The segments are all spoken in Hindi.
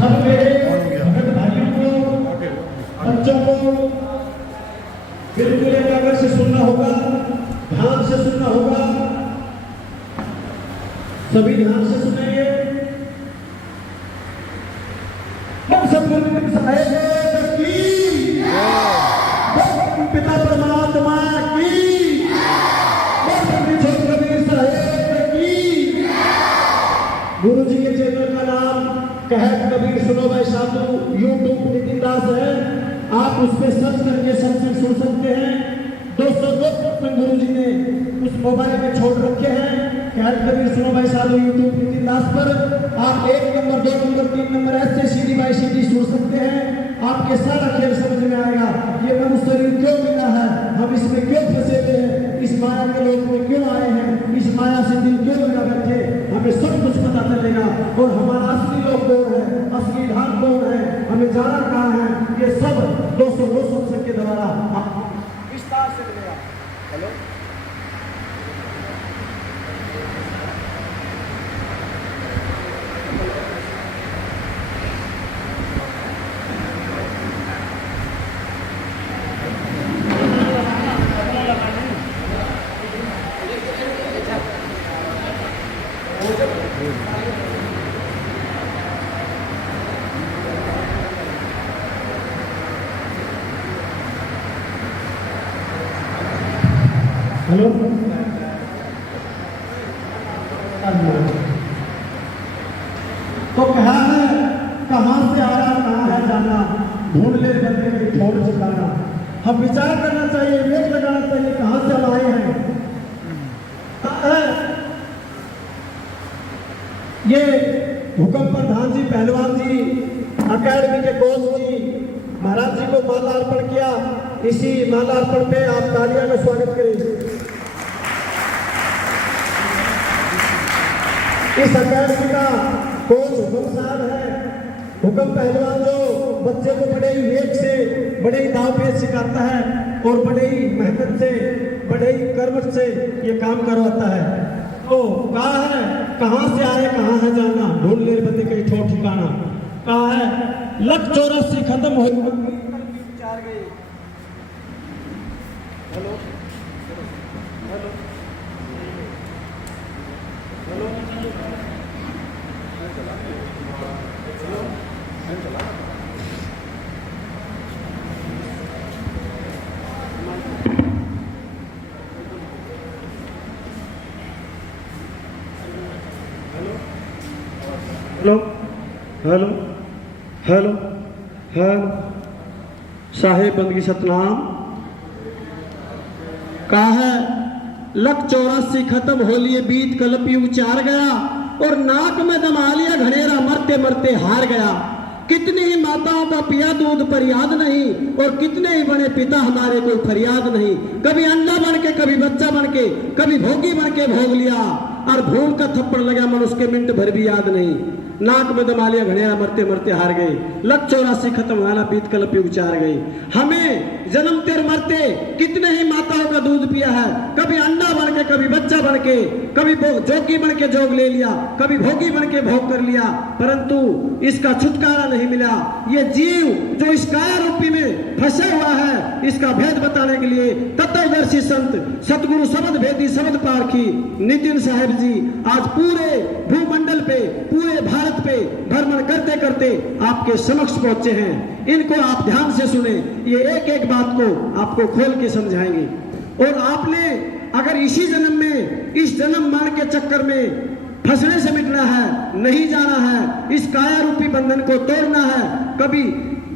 सब मेरे भगत भाइयों को, बच्चों को बिल्कुल एकाग्र से सुनना होगा, ध्यान से सुनना होगा। सभी ध्यान से सुनेंगे। हम सब साहेब की, पिता परमात्मा की, कबीर साहेब की। गुरु जी के चैनल का नाम कहत कबीर सुनो भाई साधु यूट्यूब नितिन दास है। आप उस पर सर्च करके सत्संग सुन सकते हैं। 202 सत्संग गुरु जी ने उस मोबाइल में छोड़ रखे हैं। कहत कबीर सुनो भाई साधु यूट्यूब नितिन दास पर आप 1 नंबर 2 नंबर 3 नंबर ऐसे सीडी बाई सीडी सुन सकते हैं। आपके सारा खेल समझ में आएगा। ये मनुष्य शरीर क्यों मिला है, हम इसमें क्यों फंसे हुए हैं, इस माया के लोग में क्यों आए हैं, इस माया से दिल क्यों लगा बैठे, हमें सब कुछ पता चलेगा। और हमारा असली लोग कौन है, असली धाम कौन है, हमें जाना कहाँ है, ये सब 202 सत्संग के द्वारा विस्तार से मिलेगा। हेलो हेलो तो कहा है कहाँ से आया कहाँ है जाना, ढूंढ ले बंदे की छोड़ चुकाना। हम विचार करना चाहिए, विवेक लगाना चाहिए कहाँ से हम आए हैं। ये हुक्म प्रधान जी, पहलवान जी, अकेडमी के कोच जी महाराज जी को माला अर्पण किया। इसी माला अर्पण पे आप तालियां में स्वागत करें। इस अकेडमी का कोच हुक्म साहब है। हुक्म पहलवान जो बच्चे को बड़े ही वेग से, बड़े ही दाव पेच सिखाता है और बड़े ही मेहनत से, बड़े ही कर्म से ये काम करवाता है। तो कहा है कहाँ से आए कहाँ है जाना, ढूंढ ले बंदे के ठोर ठिकाना। कहा है लख 84 खत्म हो गई। Hello hello hello hello hello hello साहेब बंदगी सतनाम। कहा है लख 84 खत्म हो लिए बीत कलपी उचार गया और नाक में दमा लिया घनेरा मरते मरते हार गया। कितनी ही माताओं का पिया दूध पर याद नहीं और कितने ही बड़े पिता हमारे कोई फरियाद नहीं। कभी अंडा बन के कभी बच्चा बन के कभी भोगी बन के भोग लिया और भूल का थप्पड़ लगा मन उसके मिनट भर भी याद नहीं। नाक में दमा लिया घनेरा मरते मरते हार गए। लख 84 खत्म वाला बीत कलपी उचार गई। हमें जन्मते और मरते कितने ही माताओं का दूध पिया है। कभी अंडा बन के कभी बच्चा बन के कभी जोगी बन के जोग ले लिया, कभी भोगी बन के भोग कर लिया, परंतु इसका छुटकारा नहीं मिला। ये जीव जो इस काया रूपी में फंसा हुआ है, इसका भेद बताने के लिए तत्वदर्शी संत सतगुरु शब्द भेदी शब्द पारखी नितिन साहेब जी आज पूरे भूमंडल पे, पूरे भारत पे भ्रमण करते करते आपके समक्ष पहुंचे हैं। इनको आप ध्यान से सुने, ये एक एक बात को आपको खोल के समझाएंगे। और आपने अगर इसी जन्म में, इस जन्म मरण के चक्कर में फंसने से मिटना है, नहीं जाना है, इस काया रूपी बंधन को तोड़ना है। कभी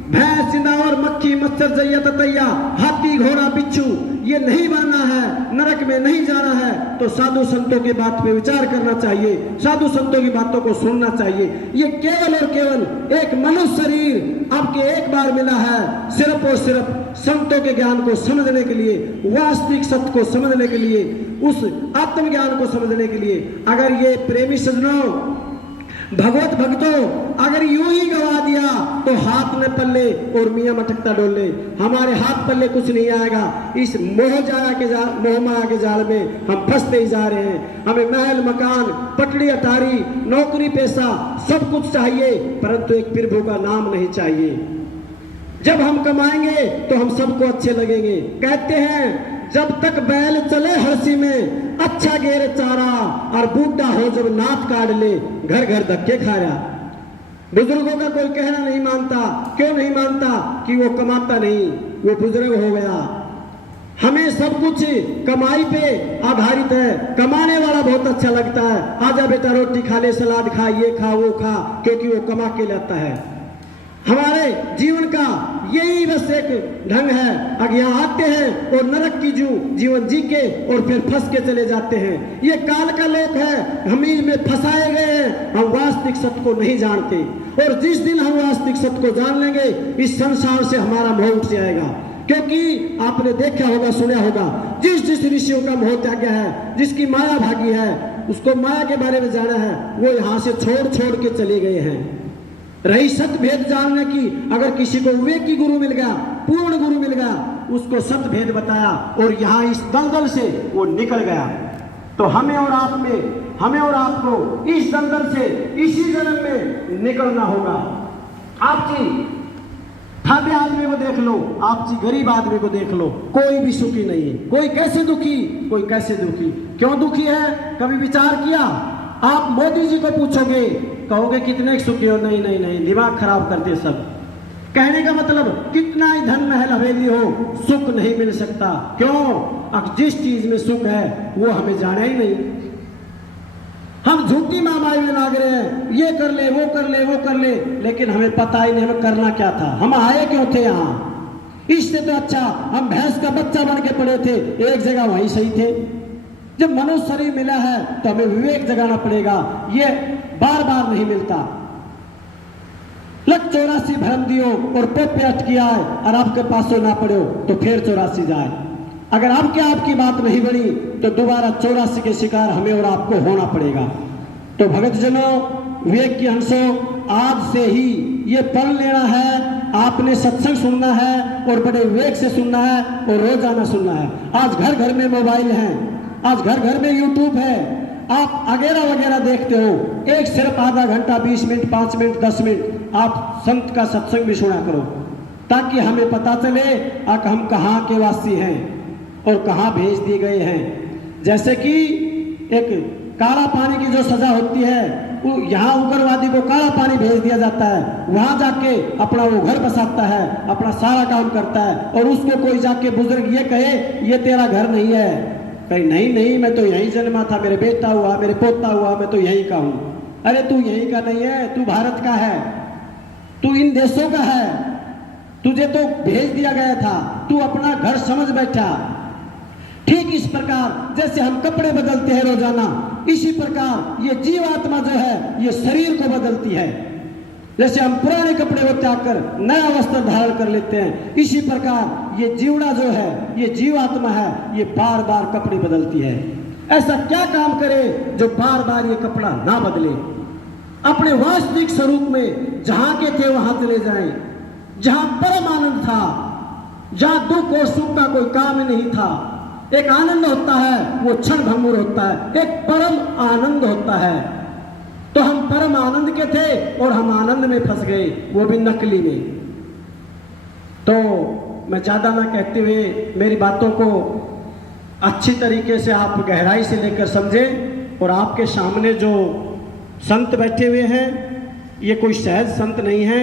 भैंस जिंदावर मक्खी मच्छर जैया ततैया हाथी घोड़ा बिच्छू ये नहीं बनना है, नरक में नहीं जाना है, तो साधु संतों की बात पे विचार करना चाहिए, साधु संतों की बातों को सुनना चाहिए। ये केवल और केवल एक मनुष्य शरीर आपके एक बार मिला है, सिर्फ और सिर्फ संतों के ज्ञान को समझने के लिए, वास्तविक सत्य को समझने के लिए, उस आत्मज्ञान को समझने के लिए। अगर ये प्रेमी सज्जनों भगवत भक्तों, अगर यूं ही गवा दिया तो हाथ में पल्ले और मियां मटकता डोले, हमारे हाथ पल्ले कुछ नहीं आएगा। इस मोह माया के जाल में हम फंसते ही जा रहे हैं। हमें महल मकान, पटड़ी अटारी, नौकरी पेशा सब कुछ चाहिए, परंतु एक प्रभु का नाम नहीं चाहिए। जब हम कमाएंगे तो हम सबको अच्छे लगेंगे। कहते हैं जब तक बैल चले हरसी में, अच्छा गेर चारा, और बूढ़ा हो जब नाथ काट ले, घर घर धक्के खा रहा। बुजुर्गों का कोई कहना नहीं मानता। क्यों नहीं मानता? कि वो कमाता नहीं, वो बुजुर्ग हो गया। हमें सब कुछ कमाई पे आधारित है। कमाने वाला बहुत अच्छा लगता है, आजा बेटा रोटी खा ले, सलाद खा, ये खा वो खा, क्योंकि वो कमा के लाता है। हमारे जीवन का यही बस एक ढंग है। अगर यहाँ आते हैं और नरक की जीवन जी के और फिर फंस के चले जाते हैं। ये काल का लोक है, हम इसमें फंसाए गए हैं। हम वास्तविक सत्य को नहीं जानते, और जिस दिन हम वास्तविक सत्य को जान लेंगे, इस संसार से हमारा मोह उठ जाएगा। क्योंकि आपने देखा होगा, सुना होगा, जिस ऋषियों का मोह त्याग गया है, जिसकी माया भागी है, उसको माया के बारे में जाना है, वो यहाँ से छोड़ के चले गए हैं। रही सत्य भेद जानने की, अगर किसी को विवेक की गुरु मिल गया, पूर्ण गुरु मिल गया, उसको सत्य भेद बताया और यहाँ इस दलदल से वो निकल गया, तो हमें और आपको इस दलदल से इसी जन्म में निकलना होगा। आप जी ठाडे आदमी को देख लो, आप जी गरीब आदमी को देख लो, कोई भी सुखी नहीं है। कोई कैसे दुखी, कोई कैसे दुखी, क्यों दुखी है? कभी विचार किया? आप मोदी जी को पूछोगे, कहोगे कितने सुखी हो? नहीं नहीं नहीं, दिमाग खराब करते सब। कहने का मतलब कितना ही धन महल हवेली हो, सुख नहीं मिल सकता। क्यों? अब जिस चीज में सुख है वो हमें जाना ही नहीं। हम झूठी मामाई में लाग रहे हैं, ये कर ले वो कर ले वो कर ले, लेकिन हमें पता ही नहीं हमें करना क्या था, हम आए क्यों थे यहाँ। इससे तो अच्छा हम भैंस का बच्चा बन के पड़े थे, एक जगह वहीं सही थे। जब मनुष्य शरीर मिला है तो हमें विवेक जगाना पड़ेगा, ये बार बार नहीं मिलता। लग 84 भ्रम दियो और पे अटकिया है, और आपके पास ना पड़े तो फिर 84 जाए। अगर आपकी बात नहीं बनी तो दोबारा 84 के शिकार हमें और आपको होना पड़ेगा। तो भगत जनों, विवेक की हंसों, आज से ही ये पढ़ लेना है। आपने सत्संग सुनना है और बड़े विवेक से सुनना है और रोजाना सुनना है। आज घर घर में मोबाइल है, आज घर घर में यूट्यूब है, आप वगैरह वगैरह देखते हो। एक सिर्फ आधा घंटा, 20 मिनट, 5 मिनट, 10 मिनट आप संत का सत्संग भी सुना करो, ताकि हमें पता चले कि हम कहाँ के वासी हैं और कहाँ भेज दिए गए हैं। जैसे कि एक काला पानी की जो सजा होती है, यहाँ उग्रवादी को काला पानी भेज दिया जाता है, वहां जाके अपना वो घर बसाता है, अपना सारा काम करता है, और उसको कोई जाके बुजुर्ग ये कहे ये तेरा घर नहीं है, कहीं नहीं नहीं मैं तो यहीं जन्मा था, मेरे बेटा हुआ, मेरे पोता हुआ, मैं तो यहीं का हूँ। अरे तू यहीं का नहीं है, तू भारत का है, तू इन देशों का है, तुझे तो भेज दिया गया था, तू अपना घर समझ बैठा। ठीक इस प्रकार जैसे हम कपड़े बदलते हैं रोजाना, इसी प्रकार ये जीवात्मा जो है ये शरीर को बदलती है। जैसे हम पुराने कपड़े को त्याग कर नया वस्त्र धारण कर लेते हैं, इसी प्रकार ये जीवड़ा जो है, ये जीवात्मा है, ये बार बार कपड़े बदलती है। ऐसा क्या काम करे जो बार बार ये कपड़ा ना बदले? अपने वास्तविक स्वरूप में जहां के थे वहां चले जाएं, जहां परम आनंद था, जहां दुख और सुख का कोई काम नहीं था। एक आनंद होता है, वो क्षण भंगुर होता है, एक परम आनंद होता है। तो हम परम आनंद के थे और हम आनंद में फंस गए, वो भी नकली में। तो मैं ज्यादा ना कहते हुए मेरी बातों को अच्छी तरीके से आप गहराई से लेकर समझें। और आपके सामने जो संत बैठे हुए हैं, ये कोई सहज संत नहीं है,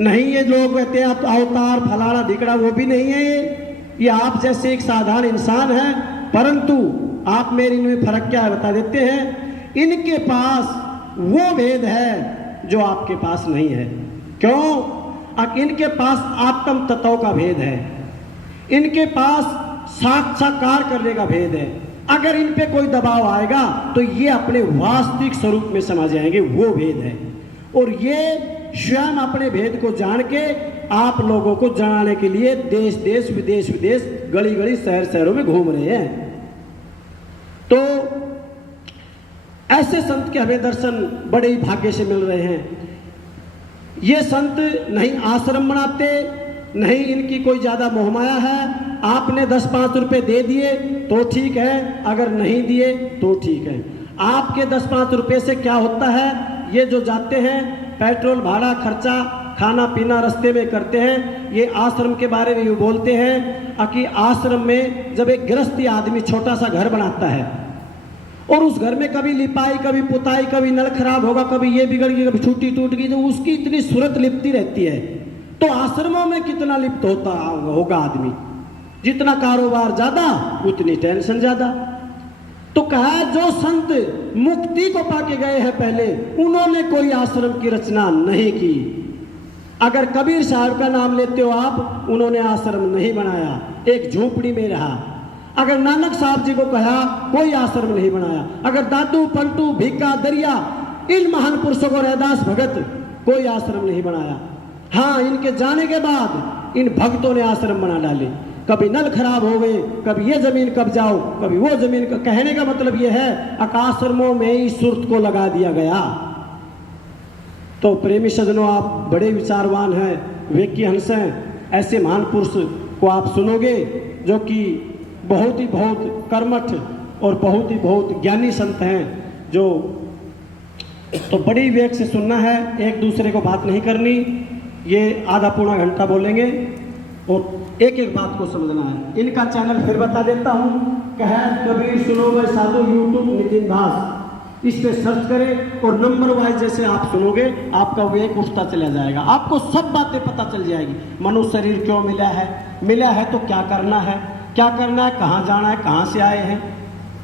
नहीं ये लोग कहते हैं अवतार फलाना धिकड़ा, वो भी नहीं है। ये आप जैसे एक साधारण इंसान है, परंतु आप मेरे इनमें फर्क क्या है बता देते हैं। इनके पास वो भेद है जो आपके पास नहीं है। क्यों? इनके पास आत्म तत्व का भेद है, इनके पास साक्षात्कार करने का भेद है। अगर इन पे कोई दबाव आएगा तो ये अपने वास्तविक स्वरूप में समा जाएंगे, वो भेद है। और ये स्वयं अपने भेद को जान के आप लोगों को जनाने के लिए देश देश विदेश विदेश गली गली शहर शहरों में घूम रहे हैं। तो ऐसे संत के हमें दर्शन बड़े ही भाग्य से मिल रहे हैं। ये संत नहीं आश्रम बनाते, नहीं इनकी कोई ज्यादा मोहमाया है। आपने 10-5 रुपए दे दिए तो ठीक है, अगर नहीं दिए तो ठीक है। आपके 10-5 रुपए से क्या होता है, ये जो जाते हैं पेट्रोल भाड़ा खर्चा खाना पीना रास्ते में करते हैं। ये आश्रम के बारे में ये बोलते हैं कि आश्रम में जब एक गृहस्थी आदमी छोटा सा घर बनाता है और उस घर में कभी लिपाई, कभी पुताई, कभी नल खराब होगा, कभी ये बिगड़ गई, कभी छुट्टी टूट गई, तो उसकी इतनी सूरत लिपती रहती है। तो आश्रमों में कितना लिप्त होता होगा आदमी, जितना कारोबार ज्यादा उतनी टेंशन ज्यादा। तो कहा जो संत मुक्ति को पाके गए हैं पहले, उन्होंने कोई आश्रम की रचना नहीं की। अगर कबीर साहब का नाम लेते हो आप, उन्होंने आश्रम नहीं बनाया, एक झोपड़ी में रहा। अगर नानक साहब जी को कहा, कोई आश्रम नहीं बनाया। अगर दादू पंटू भिक्का दरिया, इन महान पुरुषों को, रैदास भगत, कोई आश्रम नहीं बनाया। हाँ, इनके जाने के बाद इन भक्तों ने आश्रम बना डाले। कभी नल खराब हो गए, कभी ये जमीन कब्जाओ, कभी वो जमीन का। कहने का मतलब ये है आश्रमों में ही सुरत को लगा दिया गया। तो प्रेमी सज्जनों, आप बड़े विचारवान हैं, वेकी हंस हैं। ऐसे महान पुरुष को आप सुनोगे जो कि बहुत ही बहुत कर्मठ और बहुत ही बहुत ज्ञानी संत हैं, जो तो बड़ी विवेक से सुनना है, एक दूसरे को बात नहीं करनी। ये आधा पौना घंटा बोलेंगे और एक एक बात को समझना है। इनका चैनल फिर बता देता हूँ, कहर कबीर सुनो भाई साधु, यूट्यूब नितिन दास, इस पे सर्च करें और नंबर वाइज जैसे आप सुनोगे आपका विवेक उठता चला जाएगा। आपको सब बातें पता चल जाएगी। मनुष्य शरीर क्यों मिला है तो क्या करना है, कहाँ जाना है, कहाँ से आए हैं,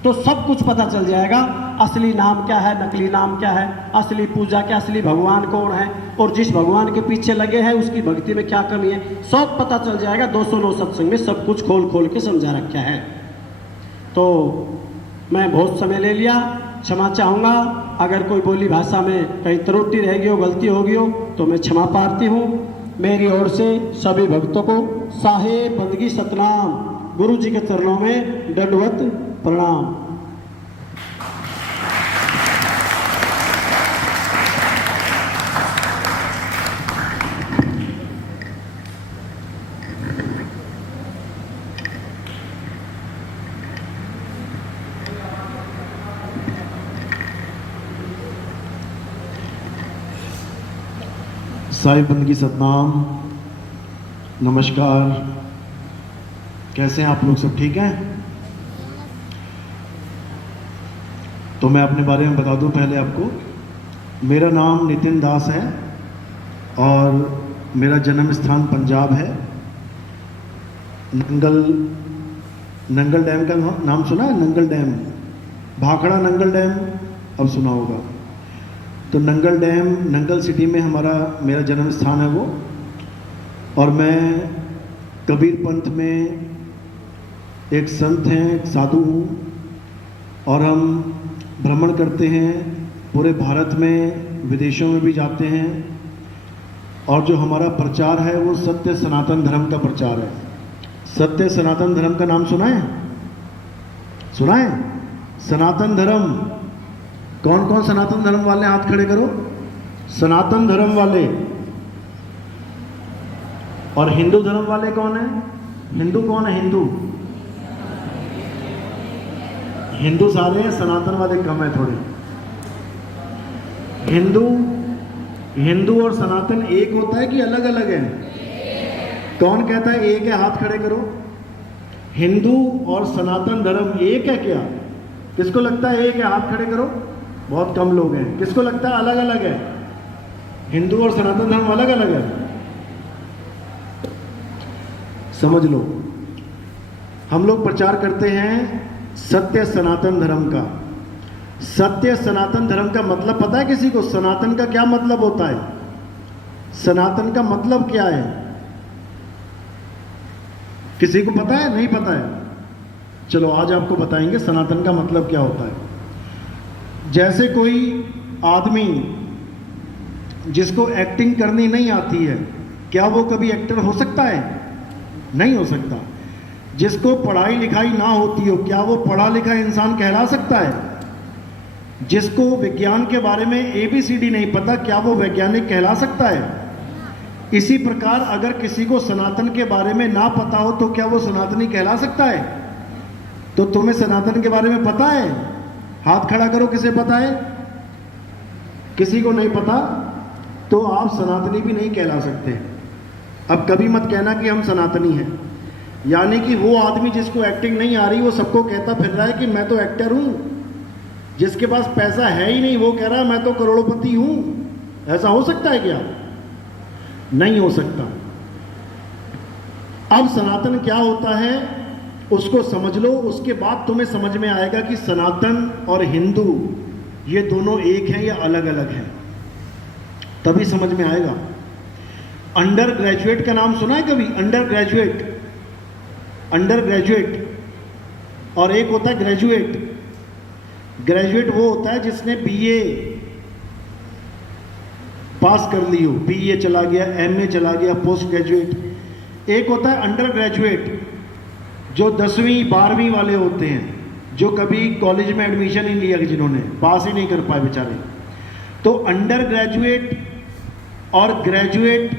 तो सब कुछ पता चल जाएगा। असली नाम क्या है, नकली नाम क्या है, असली पूजा क्या, असली भगवान कौन है, और जिस भगवान के पीछे लगे हैं उसकी भक्ति में क्या कमी है, सब पता चल जाएगा। 209 सत्संग में सब कुछ खोल खोल के समझा रखा है। तो मैं बहुत समय ले लिया, क्षमा चाहूँगा। अगर कोई बोली भाषा में कहीं त्रुटि रहेगी हो, गलती होगी हो, तो मैं क्षमा प्रार्थी हूँ। मेरी ओर से सभी भक्तों को साहेब बंदगी सतनाम, गुरु जी के चरणों में दंडवत प्रणाम। साहिब बंदगी सतनाम, नमस्कार। कैसे हैं आप लोग, सब ठीक हैं? तो मैं अपने बारे में बता दूं पहले आपको। मेरा नाम नितिन दास है और मेरा जन्म स्थान पंजाब है। नंगल डैम का नाम सुना है? नंगल डैम, भाखड़ा नंगल डैम अब सुना होगा। तो नंगल डैम, नंगल सिटी में मेरा जन्म स्थान है वो। और मैं कबीर पंथ में एक संत हैं, एक साधु हूँ, और हम भ्रमण करते हैं पूरे भारत में, विदेशों में भी जाते हैं। और जो हमारा प्रचार है वो सत्य सनातन धर्म का प्रचार है। सत्य सनातन धर्म का नाम सुना है? सुना है? सनातन धर्म, कौन कौन सनातन धर्म वाले हाथ खड़े करो। सनातन धर्म वाले। और हिंदू धर्म वाले कौन है? हिंदू कौन है? हिंदू सारे हैं, सनातन वाले कम है थोड़े। हिंदू और सनातन एक होता है कि अलग अलग है? कौन कहता है एक है? हाथ खड़े करो। हिंदू और सनातन धर्म एक है क्या? किसको लगता है एक है? हाथ खड़े करो। बहुत कम लोग हैं। किसको लगता है अलग अलग है? हिंदू और सनातन धर्म अलग अलग है? समझ लो, हम लोग प्रचार करते हैं सत्य सनातन धर्म का। सत्य सनातन धर्म का मतलब पता है किसी को? सनातन का क्या मतलब होता है? सनातन का मतलब क्या है? किसी को पता है? नहीं पता है? चलो आज आपको बताएंगे सनातन का मतलब क्या होता है। जैसे कोई आदमी जिसको एक्टिंग करनी नहीं आती है, क्या वो कभी एक्टर हो सकता है? नहीं हो सकता। जिसको पढ़ाई लिखाई ना होती हो, क्या वो पढ़ा लिखा इंसान कहला सकता है? जिसको विज्ञान के बारे में ABCD नहीं पता, क्या वो वैज्ञानिक कहला सकता है? इसी प्रकार अगर किसी को सनातन के बारे में ना पता हो तो क्या वो सनातनी कहला सकता है? तो तुम्हें सनातन के बारे में पता है? हाथ खड़ा करो, किसे पता है? किसी को नहीं पता तो आप सनातनी भी नहीं कहला सकते। अब कभी मत कहना कि हम सनातनी हैं, यानी कि वो आदमी जिसको एक्टिंग नहीं आ रही वो सबको कहता फिर रहा है कि मैं तो एक्टर हूं। जिसके पास पैसा है ही नहीं वो कह रहा है मैं तो करोड़पति हूं। ऐसा हो सकता है क्या? नहीं हो सकता। अब सनातन क्या होता है उसको समझ लो, उसके बाद तुम्हें समझ में आएगा कि सनातन और हिंदू ये दोनों एक हैं या अलग अलग हैं, तभी समझ में आएगा। अंडर ग्रेजुएट का नाम सुना है कभी? अंडर ग्रेजुएट और एक होता है ग्रेजुएट। ग्रेजुएट वो होता है जिसने BA पास कर ली हो, BA चला गया, MA चला गया, पोस्ट ग्रेजुएट। एक होता है अंडर ग्रेजुएट जो 10वीं 12वीं वाले होते हैं, जो कभी कॉलेज में एडमिशन ही लिया, जिन्होंने पास ही नहीं कर पाए बेचारे। तो अंडर ग्रेजुएट और ग्रेजुएट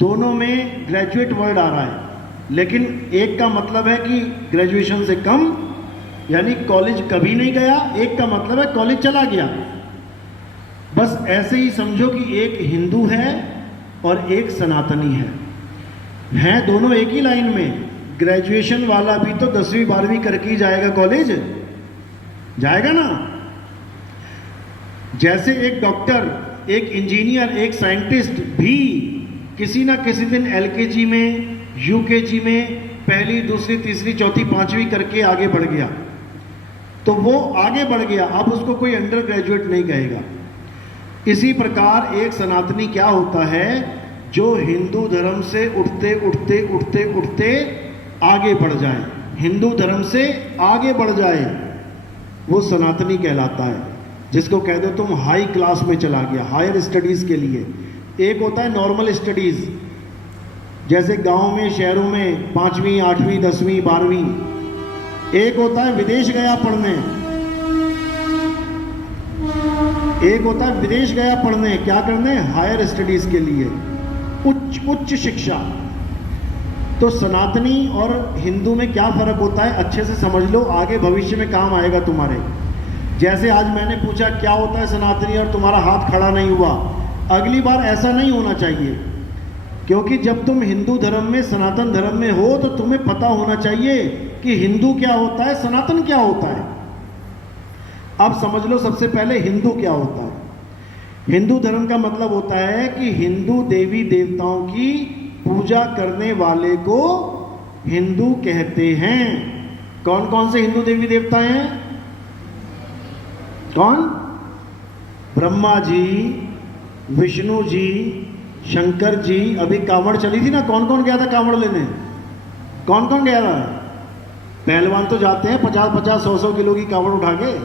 दोनों में ग्रेजुएट वर्ड आ रहा है, लेकिन एक का मतलब है कि ग्रेजुएशन से कम, यानी कॉलेज कभी नहीं गया। एक का मतलब है कॉलेज चला गया। बस ऐसे ही समझो कि एक हिंदू है और एक सनातनी है दोनों एक ही लाइन में। ग्रेजुएशन वाला भी तो 10वीं 12वीं करके ही जाएगा कॉलेज, जाएगा ना। जैसे एक डॉक्टर, एक इंजीनियर, एक साइंटिस्ट भी किसी ना किसी दिन LKG में, UKG में पहली, दूसरी, तीसरी, चौथी, पांचवी करके आगे बढ़ गया, तो वो आगे बढ़ गया। अब उसको कोई अंडर ग्रेजुएट नहीं कहेगा। इसी प्रकार एक सनातनी क्या होता है, जो हिंदू धर्म से उठते उठते उठते उठते आगे बढ़ जाए, हिंदू धर्म से आगे बढ़ जाए, वो सनातनी कहलाता है। जिसको कह दो तुम हाई क्लास में चला गया, हायर स्टडीज के लिए। एक होता है नॉर्मल स्टडीज, जैसे गांव में, शहरों में 5वीं 8वीं 10वीं 12वीं। एक होता है विदेश गया पढ़ने, एक होता है विदेश गया पढ़ने, क्या करने? हायर स्टडीज के लिए, उच्च शिक्षा। तो सनातनी और हिंदू में क्या फर्क होता है अच्छे से समझ लो, आगे भविष्य में काम आएगा तुम्हारे। जैसे आज मैंने पूछा क्या होता है सनातनी और तुम्हारा हाथ खड़ा नहीं हुआ, अगली बार ऐसा नहीं होना चाहिए, क्योंकि जब तुम हिंदू धर्म में, सनातन धर्म में हो तो तुम्हें पता होना चाहिए कि हिंदू क्या होता है, सनातन क्या होता है। अब समझ लो सबसे पहले हिंदू क्या होता है। हिंदू धर्म का मतलब होता है कि हिंदू देवी देवताओं की पूजा करने वाले को हिंदू कहते हैं। कौन कौन से हिंदू देवी देवता हैं? कौन? ब्रह्मा जी, विष्णु जी, शंकर जी। अभी कांवड़ चली थी ना, कौन कौन गया था कांवड़ लेने? कौन कौन गया था? पहलवान तो जाते हैं 50-50 100-100 किलो की कांवड़ उठा के,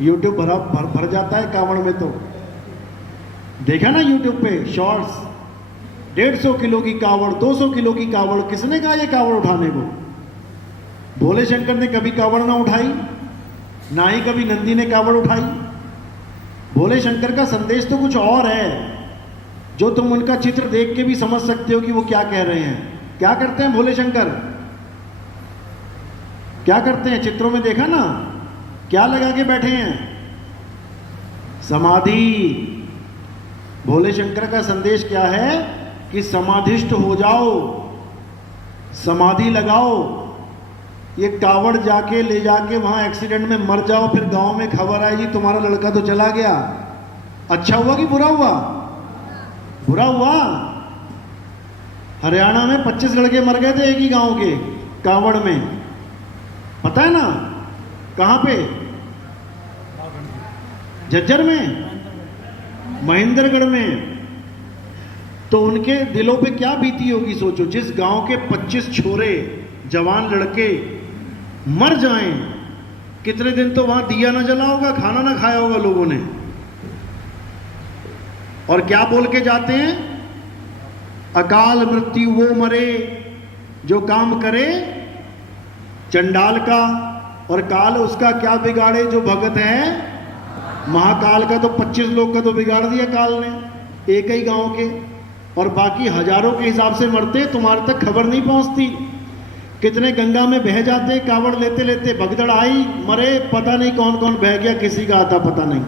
यूट्यूब भर जाता है कांवड़ में। तो देखा ना यूट्यूब पे शॉर्ट्स, 150 किलो की कांवड़, 200 किलो की कांवड़। किसने कहा ये कांवड़ उठाने को? भोले शंकर ने कभी कांवड़ ना उठाई, ना ही कभी नंदी ने कांवड़ उठाई। भोले शंकर का संदेश तो कुछ और है, जो तुम उनका चित्र देख के भी समझ सकते हो कि वो क्या कह रहे हैं। क्या करते हैं भोले शंकर? क्या करते हैं? चित्रों में देखा ना, क्या लगा के बैठे हैं? समाधि। भोले शंकर का संदेश क्या है कि समाधिष्ट हो जाओ, समाधि लगाओ। ये कावड़ जाके ले जाके वहां एक्सीडेंट में मर जाओ, फिर गांव में खबर आएगी तुम्हारा लड़का तो चला गया। अच्छा हुआ कि बुरा हुआ? बुरा हुआ। हरियाणा में 25 लड़के मर गए थे एक ही गांव के कावड़ में, पता है ना? कहां पे? झज्जर में, महेंद्रगढ़ में। तो उनके दिलों पे क्या बीती होगी सोचो। जिस गांव के 25 छोरे, जवान लड़के मर जाएं, कितने दिन तो वहां दिया ना जला होगा, खाना ना खाया होगा लोगों ने। और क्या बोल के जाते हैं? अकाल मृत्यु वो मरे जो काम करे चंडाल का, और काल उसका क्या बिगाड़े जो भगत है महाकाल का तो 25 लोग का तो बिगाड़ दिया काल ने, एक ही गांव के, और बाकी हजारों के हिसाब से मरते, तुम्हारे तक खबर नहीं पहुंचती। कितने गंगा में बह जाते कावड़ लेते लेते, भगदड़ आई मरे, पता नहीं कौन कौन बह गया, किसी का आता पता नहीं।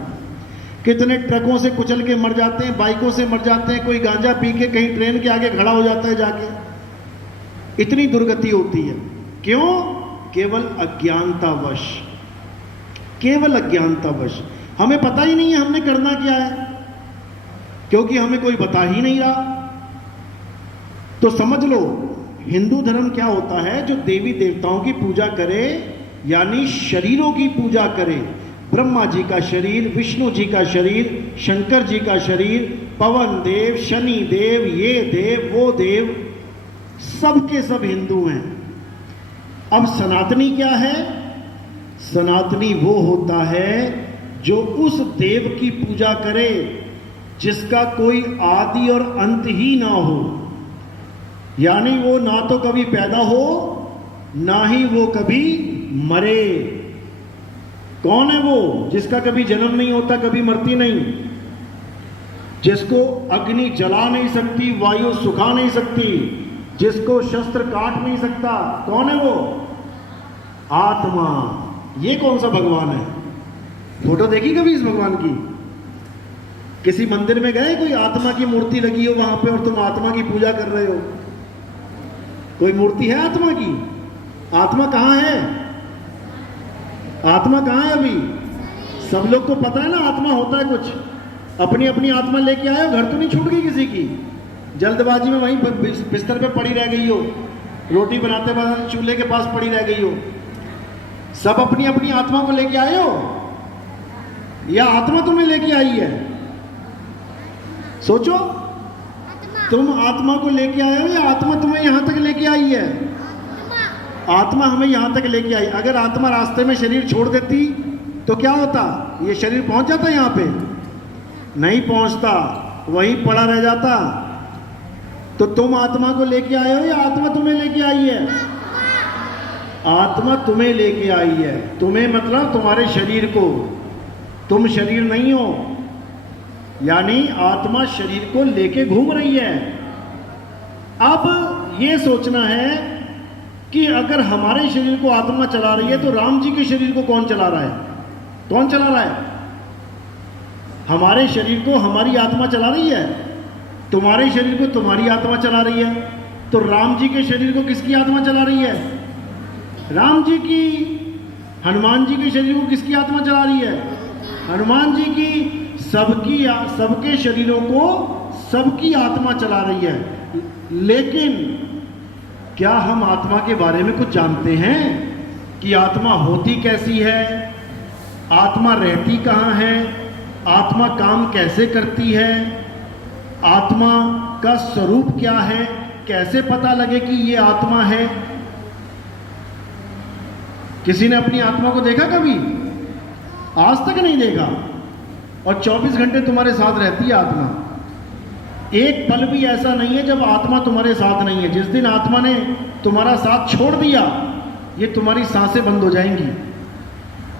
कितने ट्रकों से कुचल के मर जाते हैं, बाइकों से मर जाते हैं, कोई गांजा पी के कहीं ट्रेन के आगे खड़ा हो जाता है जाके। इतनी दुर्गति होती है, क्यों? केवल अज्ञानतावश, केवल अज्ञानतावश। हमें पता ही नहीं है हमने करना क्या है, क्योंकि हमें कोई बता ही नहीं रहा। तो समझ लो हिंदू धर्म क्या होता है, जो देवी देवताओं की पूजा करे, यानी शरीरों की पूजा करे। ब्रह्मा जी का शरीर, विष्णु जी का शरीर, शंकर जी का शरीर, पवन देव, शनि देव, ये देव वो देव, सब के सब हिंदू हैं। अब सनातनी क्या है? सनातनी वो होता है जो उस देव की पूजा करे जिसका कोई आदि और अंत ही ना हो, यानी वो ना तो कभी पैदा हो ना ही वो कभी मरे। कौन है वो? जिसका कभी जन्म नहीं होता, कभी मरती नहीं, जिसको अग्नि जला नहीं सकती, वायु सुखा नहीं सकती, जिसको शस्त्र काट नहीं सकता। कौन है वो? आत्मा। ये कौन सा भगवान है? फोटो देखी कभी इस भगवान की? किसी मंदिर में गए, कोई आत्मा की मूर्ति लगी हो वहां पे और तुम आत्मा की पूजा कर रहे हो? कोई मूर्ति है आत्मा की? आत्मा कहां है? आत्मा कहां है? अभी सब लोग को पता है ना आत्मा होता है कुछ। अपनी अपनी आत्मा लेके आए हो, घर तो नहीं छूट गई किसी की? जल्दबाजी में वहीं बिस्तर पे पड़ी रह गई हो, रोटी बनाते बनाते चूल्हे के पास पड़ी रह गई हो। सब अपनी अपनी आत्मा को लेके आए हो या आत्मा तुम्हें लेके आई है? सोचो, तुम आत्मा को लेके आए हो या आत्मा तुम्हें यहां तक लेके आई है? आत्मा हमें यहां तक लेके आई। अगर आत्मा रास्ते में शरीर छोड़ देती तो क्या होता? ये शरीर पहुंच जाता यहां पे? नहीं पहुंचता, वहीं पड़ा रह जाता। तो तुम आत्मा को लेके आए हो या आत्मा तुम्हें लेके आई है? आत्मा तुम्हें लेके आई है। तुम्हें मतलब तुम्हारे शरीर को, तुम शरीर नहीं हो, यानी आत्मा शरीर को लेके घूम रही है। अब ये सोचना है कि अगर हमारे शरीर को आत्मा चला रही है तो राम जी के शरीर को कौन चला रहा है? कौन चला रहा है? हमारे शरीर को हमारी आत्मा चला रही है, तुम्हारे शरीर को तुम्हारी आत्मा चला रही है। तो राम जी के शरीर को किसकी आत्मा चला रही है? राम जी की। हनुमान जी के शरीर को किसकी आत्मा चला रही है? हनुमान जी की। सबके शरीरों को सबकी आत्मा चला रही है। लेकिन क्या हम आत्मा के बारे में कुछ जानते हैं कि आत्मा होती कैसी है, आत्मा रहती कहाँ है, आत्मा काम कैसे करती है, आत्मा का स्वरूप क्या है, कैसे पता लगे कि ये आत्मा है? किसी ने अपनी आत्मा को देखा कभी? आज तक नहीं देखा। और 24 घंटे तुम्हारे साथ रहती है आत्मा। एक पल भी ऐसा नहीं है जब आत्मा तुम्हारे साथ नहीं है। जिस दिन आत्मा ने तुम्हारा साथ छोड़ दिया, ये तुम्हारी सांसें बंद हो जाएंगी।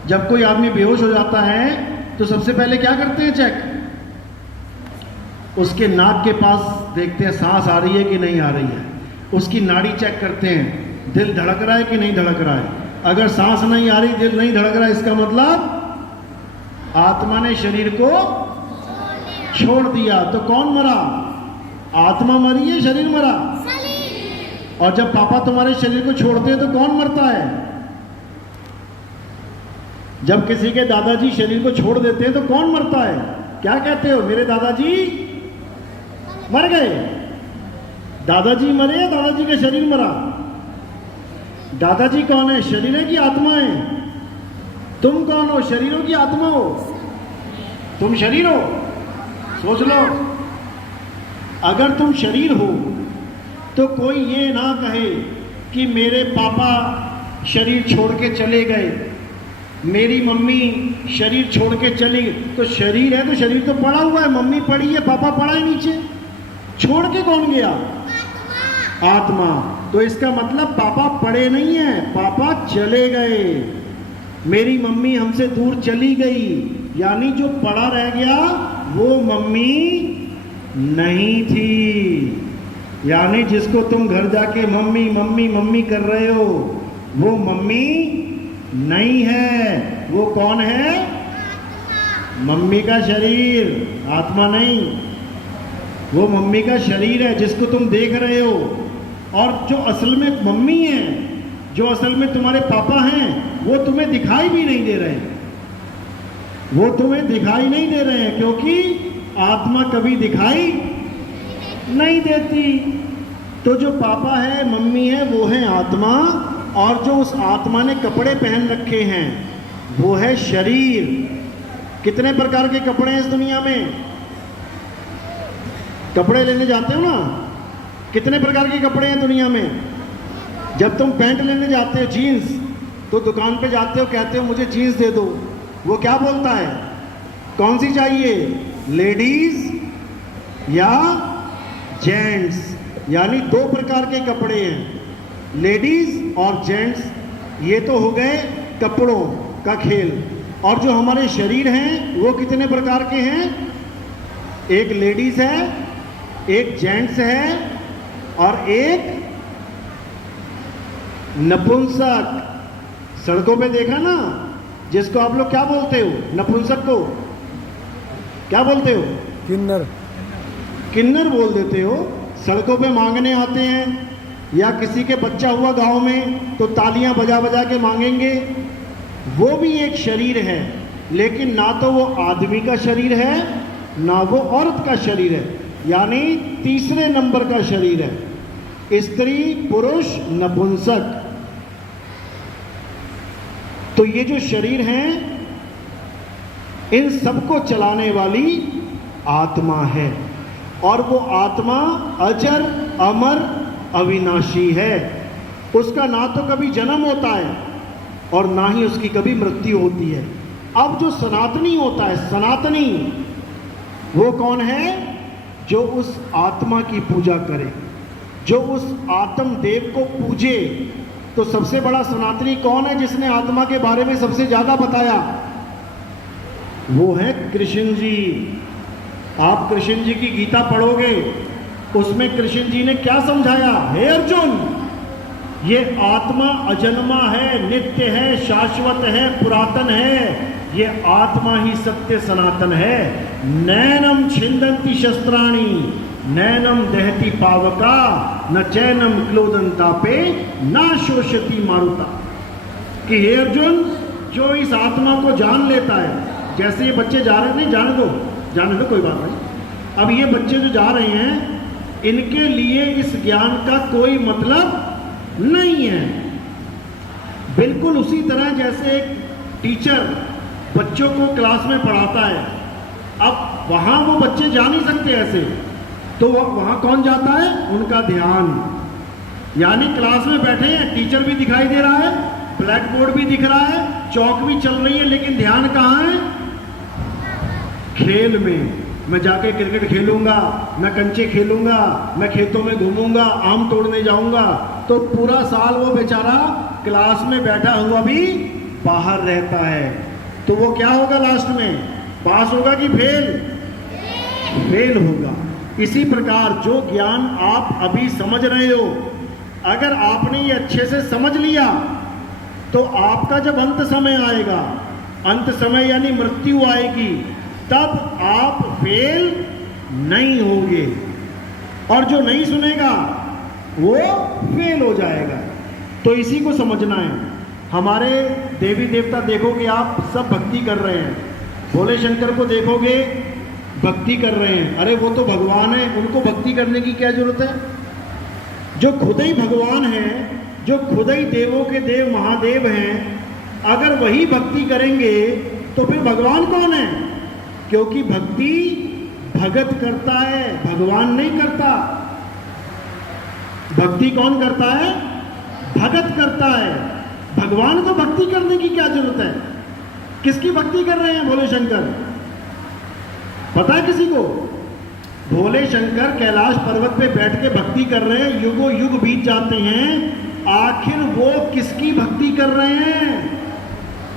जब कोई आदमी बेहोश हो जाता है तो सबसे पहले क्या करते हैं? चेक। उसके नाक के पास देखते हैं सांस आ रही है कि नहीं आ रही है, उसकी नाड़ी चेक करते हैं, दिल धड़क रहा है कि नहीं धड़क रहा है। अगर सांस नहीं आ रही, दिल नहीं धड़क रहा, इसका मतलब आत्मा ने शरीर को छोड़ दिया। तो कौन मरा? आत्मा मरी है, शरीर मरा? और जब पापा तुम्हारे शरीर को छोड़ते हैं तो कौन मरता है? जब किसी के दादाजी शरीर को छोड़ देते हैं तो कौन मरता है? क्या कहते हो? मेरे दादाजी मर गए। दादाजी मरे या दादाजी का शरीर मरा? दादाजी कौन है? शरीर है कि आत्मा है? तुम कौन हो? शरीरों की आत्मा हो? तुम शरीर हो? सोच लो, अगर तुम शरीर हो तो कोई ये ना कहे कि मेरे पापा शरीर छोड़ के चले गए, मेरी मम्मी शरीर छोड़ के चली। तो शरीर है तो शरीर तो पड़ा हुआ है, मम्मी पड़ी है, पापा पड़ा है नीचे। छोड़ के कौन गया? आत्मा। तो इसका मतलब पापा पड़े नहीं है, पापा चले गए। मेरी मम्मी हमसे दूर चली गई, यानी जो पड़ा रह गया वो मम्मी नहीं थी। यानी जिसको तुम घर जाके मम्मी मम्मी मम्मी कर रहे हो वो मम्मी नहीं है। वो कौन है? मम्मी का शरीर, आत्मा नहीं। वो मम्मी का शरीर है जिसको तुम देख रहे हो। और जो असल में मम्मी है, जो असल में तुम्हारे पापा हैं, वो तुम्हें दिखाई भी नहीं दे रहे। वो तुम्हें दिखाई नहीं दे रहे हैं क्योंकि आत्मा कभी दिखाई नहीं देती। तो जो पापा है, मम्मी है, वो है आत्मा। और जो उस आत्मा ने कपड़े पहन रखे हैं वो है शरीर। कितने प्रकार के कपड़े हैं इस दुनिया में? कपड़े लेने जाते हो ना, कितने प्रकार के कपड़े हैं दुनिया में? जब तुम पैंट लेने जाते हो, जीन्स, तो दुकान पे जाते हो, कहते हो मुझे जीन्स दे दो। वो क्या बोलता है? कौन सी चाहिए, लेडीज या जेंट्स? यानी दो प्रकार के कपड़े हैं, लेडीज और जेंट्स। ये तो हो गए कपड़ों का खेल। और जो हमारे शरीर हैं वो कितने प्रकार के हैं? एक लेडीज है, एक जेंट्स है और एक नपुंसक। सड़कों पे देखा ना, जिसको आप लोग क्या बोलते हो? नपुंसक को क्या बोलते हो? किन्नर। किन्नर बोल देते हो। सड़कों पे मांगने आते हैं, या किसी के बच्चा हुआ गांव में तो तालियां बजा बजा के मांगेंगे। वो भी एक शरीर है, लेकिन ना तो वो आदमी का शरीर है ना वो औरत का शरीर है, यानी तीसरे नंबर का शरीर है। स्त्री, पुरुष, नपुंसक। तो ये जो शरीर हैं, इन सबको चलाने वाली आत्मा है। और वो आत्मा अजर, अमर, अविनाशी है। उसका ना तो कभी जन्म होता है और ना ही उसकी कभी मृत्यु होती है। अब जो सनातनी होता है, सनातनी, वो कौन है? जो उस आत्मा की पूजा करे, जो उस आत्म देव को पूजे। तो सबसे बड़ा सनातनी कौन है जिसने आत्मा के बारे में सबसे ज्यादा बताया? वो है कृष्ण जी। आप कृष्ण जी की गीता पढ़ोगे, उसमें कृष्ण जी ने क्या समझाया? हे अर्जुन, ये आत्मा अजन्मा है, नित्य है, शाश्वत है, पुरातन है। ये आत्मा ही सत्य सनातन है। नैनम छिंदंती शस्त्राणी, नैनम दहती पावका, न चैनम क्लोदंतापे, न शोषती मारुता। कि हे अर्जुन, जो इस आत्मा को जान लेता है, जैसे ये बच्चे जा रहे हैं, जाने दो कोई बात नहीं। अब ये बच्चे जो जा रहे हैं, इनके लिए इस ज्ञान का कोई मतलब नहीं है। बिल्कुल उसी तरह जैसे एक टीचर बच्चों को क्लास में पढ़ाता है। अब वहां वो बच्चे जा नहीं सकते ऐसे, तो वहां कौन जाता है? उनका ध्यान। यानी क्लास में बैठे हैं, टीचर भी दिखाई दे रहा है, ब्लैक बोर्ड भी दिख रहा है, चौक भी चल रही है, लेकिन ध्यान कहाँ है? खेल में। मैं जाके क्रिकेट खेलूंगा, मैं कंचे खेलूंगा, मैं खेतों में घूमूंगा, आम तोड़ने जाऊंगा। तो पूरा साल वो बेचारा क्लास में बैठा हुआ भी बाहर रहता है। तो वो क्या होगा लास्ट में? पास होगा कि फेल? फेल होगा। इसी प्रकार जो ज्ञान आप अभी समझ रहे हो, अगर आपने ये अच्छे से समझ लिया, तो आपका जब अंत समय आएगा, अंत समय यानी मृत्यु आएगी, तब आप फेल नहीं होंगे। और जो नहीं सुनेगा वो फेल हो जाएगा। तो इसी को समझना है। हमारे देवी देवता देखोगे आप, सब भक्ति कर रहे हैं। भोले शंकर को देखोगे, भक्ति कर रहे हैं। अरे वो तो भगवान है, उनको भक्ति करने की क्या जरूरत है? जो खुद ही भगवान है, जो खुद ही देवों के देव महादेव हैं, अगर वही भक्ति करेंगे तो फिर भगवान कौन है? क्योंकि भक्ति भगत करता है, भगवान नहीं करता। भक्ति कौन करता है? भगत करता है। भगवान को भक्ति करने की क्या जरूरत है? किसकी भक्ति कर रहे हैं भोले शंकर? पता है किसी को? भोले शंकर कैलाश पर्वत पे बैठ के भक्ति कर रहे हैं, युगों युग बीत जाते हैं, आखिर वो किसकी भक्ति कर रहे हैं?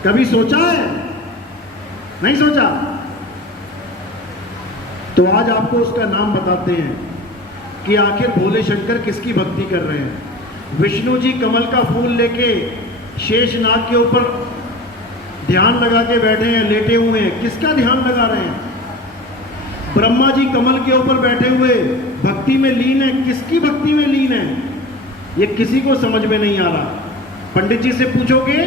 कभी सोचा है? नहीं सोचा? तो आज आपको उसका नाम बताते हैं कि आखिर भोले शंकर किसकी भक्ति कर रहे हैं। विष्णु जी कमल का फूल लेके शेषनाग के ऊपर ध्यान लगा के बैठे हैं, लेटे हुए हैं। किसका ध्यान लगा रहे हैं? ब्रह्मा जी कमल के ऊपर बैठे हुए भक्ति में लीन है। किसकी भक्ति में लीन है? ये किसी को समझ में नहीं आ रहा। पंडित जी से पूछोगे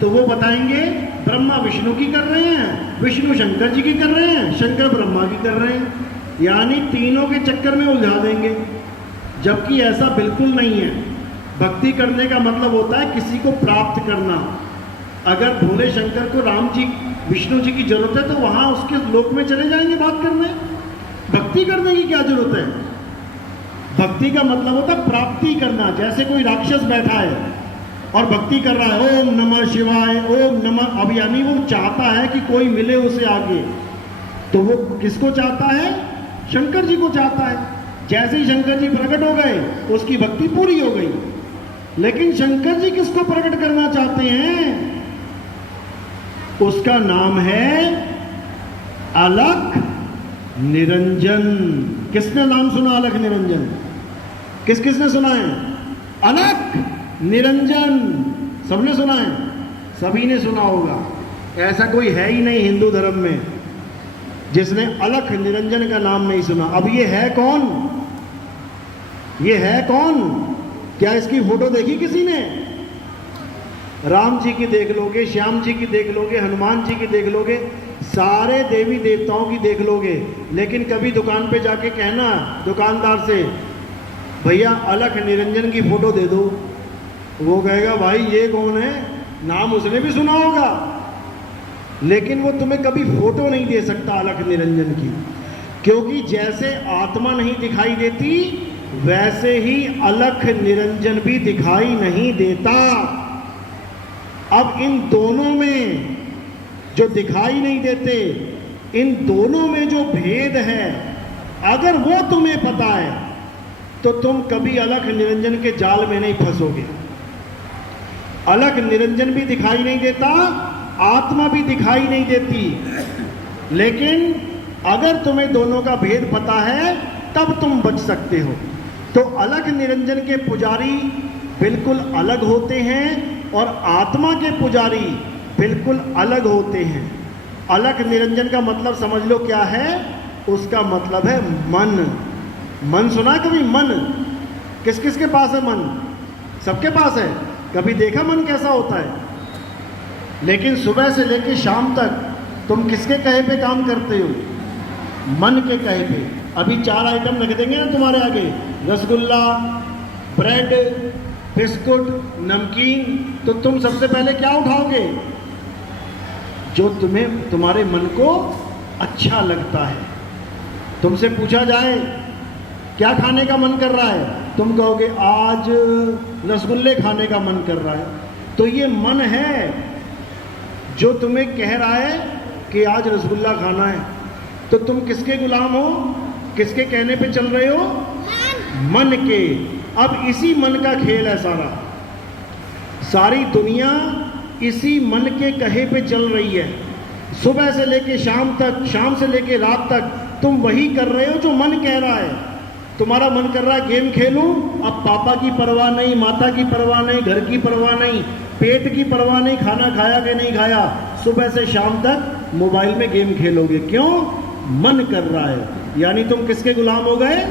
तो वो बताएंगे ब्रह्मा विष्णु की कर रहे हैं, विष्णु शंकर जी की कर रहे हैं, शंकर ब्रह्मा की कर रहे हैं, यानी तीनों के चक्कर में उलझा देंगे। जबकि ऐसा बिल्कुल नहीं है। भक्ति करने का मतलब होता है किसी को प्राप्त करना। अगर भोले शंकर को राम जी विष्णु जी की जरूरत है तो वहां उसके लोक में चले जाएंगे बात करने। भक्ति करने की क्या जरूरत है? भक्ति का मतलब होता है प्राप्ति करना। जैसे कोई राक्षस बैठा है और भक्ति कर रहा है, ओम नमः शिवाय, ओम नमः, अब यानी वो चाहता है कि कोई मिले उसे आगे। तो वो किसको चाहता है? शंकर जी को चाहता है। जैसे ही शंकर जी प्रकट हो गए उसकी भक्ति पूरी हो गई। लेकिन शंकर जी किसको प्रकट करना चाहते हैं? उसका नाम है अलख निरंजन। किसने नाम सुना अलख निरंजन? किस किसने सुना है? अलख निरंजन सबने सुना है? सभी ने सुना होगा। ऐसा कोई है ही नहीं हिंदू धर्म में जिसने अलख निरंजन का नाम नहीं सुना। अब ये है कौन? ये है कौन? क्या इसकी फोटो देखी किसी ने? राम जी की देख लोगे, श्याम जी की देख लोगे, हनुमान जी की देख लोगे, सारे देवी देवताओं की देख लोगे, लेकिन कभी दुकान पे जाके कहना दुकानदार से भैया अलख निरंजन की फोटो दे दो, वो कहेगा भाई ये कौन है? नाम उसने भी सुना होगा लेकिन वो तुम्हें कभी फोटो नहीं दे सकता अलख निरंजन की। क्योंकि जैसे आत्मा नहीं दिखाई देती वैसे ही अलख निरंजन भी दिखाई नहीं देता। अब इन दोनों में जो दिखाई नहीं देते, इन दोनों में जो भेद है, अगर वो तुम्हें पता है तो तुम कभी अलख निरंजन के जाल में नहीं फंसोगे। अलख निरंजन भी दिखाई नहीं देता, आत्मा भी दिखाई नहीं देती, लेकिन अगर तुम्हें दोनों का भेद पता है तब तुम बच सकते हो। तो अलख निरंजन के पुजारी बिल्कुल अलग होते हैं और आत्मा के पुजारी बिल्कुल अलग होते हैं। अलख निरंजन का मतलब समझ लो क्या है? उसका मतलब है मन। मन सुना कभी? मन किस किस के पास है? मन सबके पास है। कभी देखा मन कैसा होता है? लेकिन सुबह से लेकर शाम तक तुम किसके कहे पे काम करते हो? मन के कहे पे। अभी 4 आइटम रख देंगे ना तुम्हारे आगे, रसगुल्ला, ब्रेड, बिस्कुट, नमकीन, तो तुम सबसे पहले क्या उठाओगे? जो तुम्हें तुम्हारे मन को अच्छा लगता है। तुमसे पूछा जाए क्या खाने का मन कर रहा है, तुम कहोगे आज रसगुल्ले खाने का मन कर रहा है। तो ये मन है जो तुम्हें कह रहा है कि आज रसगुल्ला खाना है। तो तुम किसके गुलाम हो? किसके कहने पे चल रहे हो? मन के। अब इसी मन का खेल है सारा। सारी दुनिया इसी मन के कहे पे चल रही है। सुबह से लेके शाम तक, शाम से लेके रात तक तुम वही कर रहे हो जो मन कह रहा है। तुम्हारा मन कर रहा है गेम खेलूं, अब पापा की परवाह नहीं, माता की परवाह नहीं, घर की परवाह नहीं, पेट की परवाह नहीं, खाना खाया कि नहीं खाया, सुबह से शाम तक मोबाइल में गेम खेलोगे। क्यों? मन कर रहा है। यानी तुम किसके गुलाम हो गए?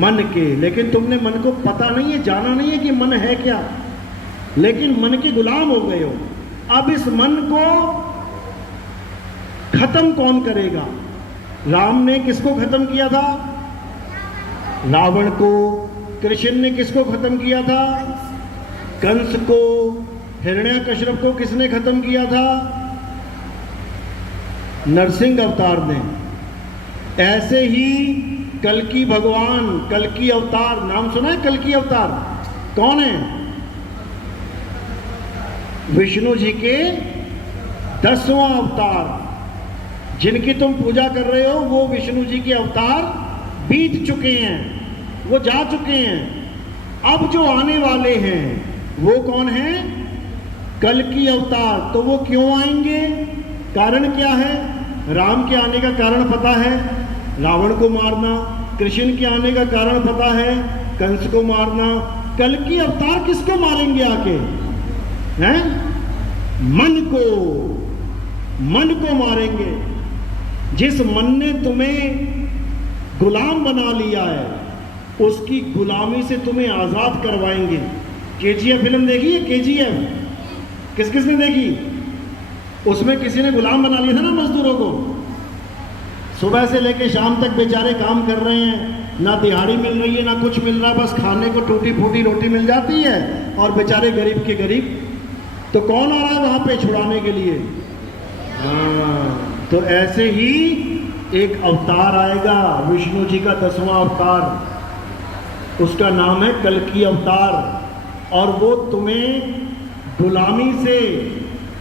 मन के। लेकिन तुमने मन को पता नहीं है, जाना नहीं है कि मन है क्या, लेकिन मन के गुलाम हो गए हो। अब इस मन को खत्म कौन करेगा? राम ने किसको खत्म किया था? रावण को। कृष्ण ने किसको खत्म किया था? कंस को। हिरण्याकश्यप को किसने खत्म किया था? नरसिंह अवतार ने। ऐसे ही कल्कि भगवान, कल्कि अवतार, नाम सुना है कल्कि अवतार? कौन है? विष्णु जी के 10वां अवतार। जिनकी तुम पूजा कर रहे हो वो विष्णु जी के अवतार बीत चुके हैं, वो जा चुके हैं। अब जो आने वाले हैं वो कौन है? कल्कि अवतार। तो वो क्यों आएंगे? कारण क्या है? राम के आने का कारण पता है, रावण को मारना। कृष्ण के आने का कारण पता है, कंस को मारना। कल की अवतार किसको मारेंगे आके? हैं? मन को मारेंगे। जिस मन ने तुम्हें गुलाम बना लिया है, उसकी गुलामी से तुम्हें आजाद करवाएंगे। केजीएफ फिल्म देखी है? केजीएफ किस किसने देखी? उसमें किसी ने गुलाम बना लिया था ना मजदूरों को। सुबह से लेके शाम तक बेचारे काम कर रहे हैं, ना दिहाड़ी मिल रही है ना कुछ मिल रहा, बस खाने को टूटी फूटी रोटी मिल जाती है, और बेचारे गरीब के गरीब। तो कौन आ रहा है वहां पे छुड़ाने के लिए? तो ऐसे ही एक अवतार आएगा, विष्णु जी का 10वां अवतार, उसका नाम है कल्कि अवतार। और वो तुम्हें गुलामी से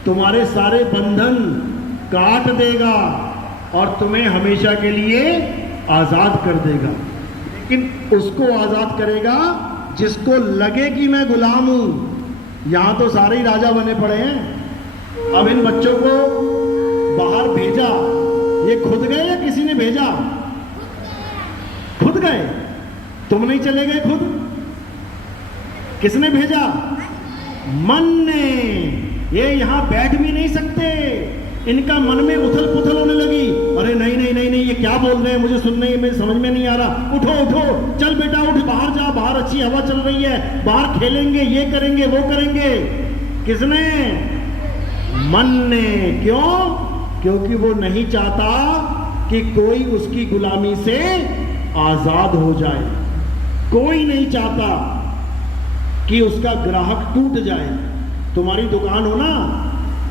तुम्हारे सारे बंधन काट देगा और तुम्हें हमेशा के लिए आजाद कर देगा। लेकिन उसको आजाद करेगा जिसको लगे कि मैं गुलाम हूं। यहां तो सारे ही राजा बने पड़े हैं। अब इन बच्चों को बाहर भेजा, ये खुद गए या किसी ने भेजा? खुद गए। तुम नहीं चले गए खुद? किसने भेजा? मन ने। ये यहां बैठ भी नहीं सकते, इनका मन में उथल पुथल होने लगी। अरे नहीं नहीं नहीं नहीं, ये क्या बोल रहे हैं, मुझे सुनने में समझ में नहीं आ रहा। उठो उठो, चल बेटा उठ, बाहर जा, बाहर अच्छी हवा चल रही है, बाहर खेलेंगे, ये करेंगे वो करेंगे। किसने? मन ने। क्यों? क्योंकि वो नहीं चाहता कि कोई उसकी गुलामी से आजाद हो जाए। कोई नहीं चाहता कि उसका ग्राहक टूट जाए। तुम्हारी दुकान हो ना,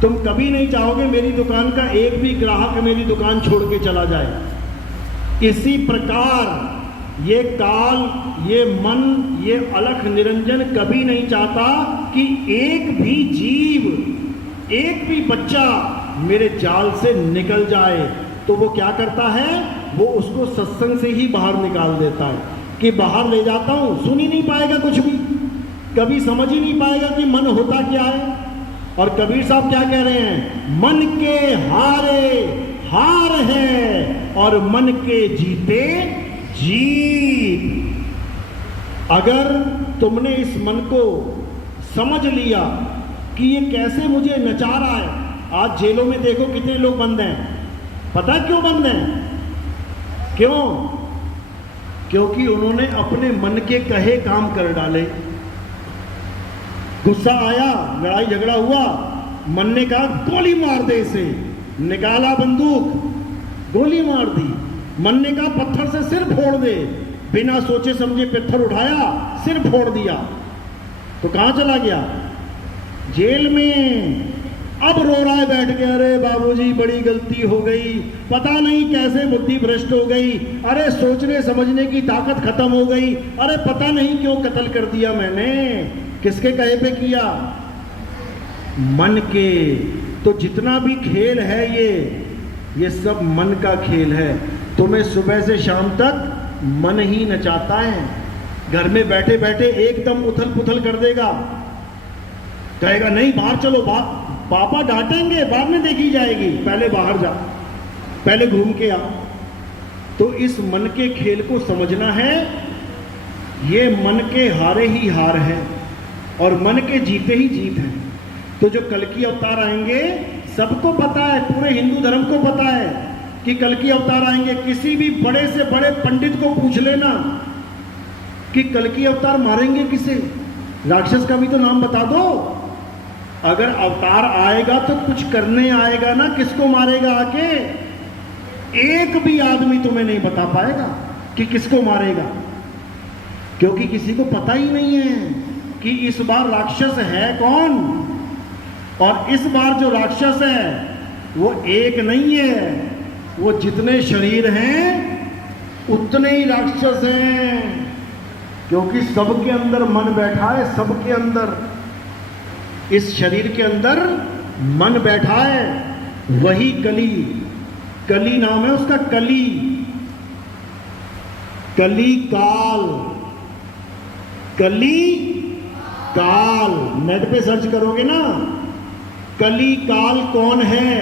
तुम कभी नहीं चाहोगे मेरी दुकान का एक भी ग्राहक मेरी दुकान छोड़ के चला जाए। इसी प्रकार ये काल, ये मन, ये अलख निरंजन कभी नहीं चाहता कि एक भी जीव, एक भी बच्चा मेरे जाल से निकल जाए। तो वो क्या करता है? वो उसको सत्संग से ही बाहर निकाल देता है कि बाहर ले जाता हूं, सुन ही नहीं पाएगा कुछ भी, कभी समझ ही नहीं पाएगा कि मन होता क्या है। और कबीर साहब क्या कह रहे हैं? मन के हारे हार है और मन के जीते जीत। अगर तुमने इस मन को समझ लिया कि ये कैसे मुझे नचा रहा है। आज जेलों में देखो कितने लोग बंद हैं। पता है क्यों बंद हैं? क्यों? क्योंकि उन्होंने अपने मन के कहे काम कर डाले। गुस्सा आया, लड़ाई झगड़ा हुआ, मन ने कहा गोली मार दे इसे, निकाला बंदूक, गोली मार दी। मन ने कहा पत्थर से सिर फोड़ दे, बिना सोचे समझे पत्थर उठाया, सिर फोड़ दिया। तो कहां चला गया? जेल में। अब रो रहा है बैठ के, अरे बाबूजी बड़ी गलती हो गई, पता नहीं कैसे बुद्धि भ्रष्ट हो गई, अरे सोचने समझने की ताकत खत्म हो गई, अरे पता नहीं क्यों कत्ल कर दिया मैंने। किसके कहे पे किया? मन के। तो जितना भी खेल है ये सब मन का खेल है। तुम्हें सुबह से शाम तक मन ही नचाता है। घर में बैठे बैठे एकदम उथल पुथल कर देगा, कहेगा नहीं बाहर चलो, पापा डांटेंगे, बाद में देखी जाएगी, पहले बाहर जा, पहले घूम के आ। तो इस मन के खेल को समझना है। ये मन के हारे ही हार है और मन के जीते ही जीत है। तो जो कल्कि अवतार आएंगे, सबको पता है, पूरे हिंदू धर्म को पता है कि कल्कि अवतार आएंगे। किसी भी बड़े से बड़े पंडित को पूछ लेना कि कल्कि अवतार मारेंगे किसे, राक्षस का भी तो नाम बता दो। अगर अवतार आएगा तो कुछ करने आएगा ना, किसको मारेगा आके? एक भी आदमी तुम्हें नहीं बता पाएगा कि किसको मारेगा, क्योंकि किसी को पता ही नहीं है कि इस बार राक्षस है कौन। और इस बार जो राक्षस है वो एक नहीं है, वो जितने शरीर हैं उतने ही राक्षस हैं, क्योंकि सबके अंदर मन बैठा है, सबके अंदर, इस शरीर के अंदर मन बैठा है। वही कली, कली नाम है उसका, कली, कली काल, कली काल। नेट पे सर्च करोगे ना, कली काल कौन है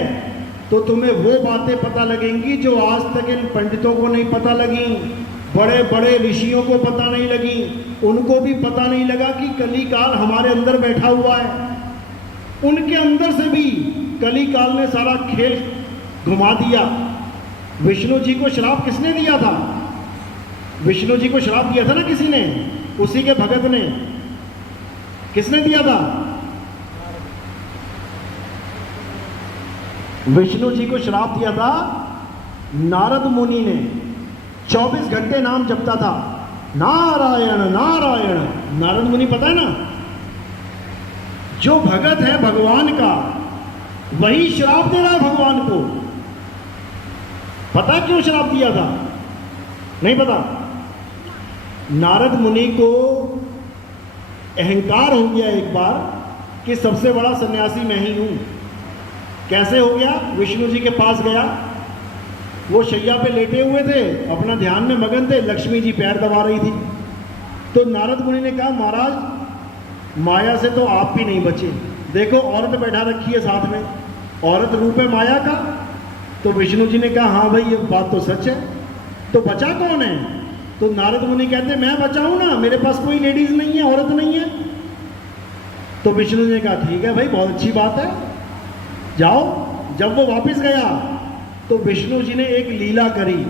तो तुम्हें वो बातें पता लगेंगी जो आज तक इन पंडितों को नहीं पता लगी, बड़े बड़े ऋषियों को पता नहीं लगी। उनको भी पता नहीं लगा कि कली काल हमारे अंदर बैठा हुआ है। उनके अंदर से भी कली काल ने सारा खेल घुमा दिया। विष्णु जी को श्राप किसने दिया था? विष्णु जी को श्राप दिया था ना किसी ने, उसी के भगत ने। किसने दिया था? विष्णु जी को श्राप दिया था नारद मुनि ने। 24 घंटे नाम जपता था, नारायण नारायण। नारद मुनि पता है ना, जो भगत है भगवान का वही श्राप दे रहा है भगवान को। पता क्यों श्राप दिया था? नहीं पता। नारद मुनि को अहंकार हो गया एक बार कि सबसे बड़ा सन्यासी मैं ही हूं। कैसे हो गया? विष्णु जी के पास गया, वो शैया पे लेटे हुए थे, अपना ध्यान में मगन थे, लक्ष्मी जी पैर दबा रही थी। तो नारद मुनि ने कहा, महाराज माया से तो आप भी नहीं बचे, देखो औरत बैठा रखी है साथ में, औरत रूप है माया का। तो विष्णु जी ने कहा, हाँ भाई ये बात तो सच है, तो बचा कौन है? तो नारद मुनि कहते, मैं बचाऊं ना, मेरे पास कोई लेडीज नहीं है, औरत नहीं है। तो विष्णु जी ने कहा, ठीक है भाई, बहुत अच्छी बात है, जाओ। जब वो वापस गया तो विष्णु जी ने एक लीला करी।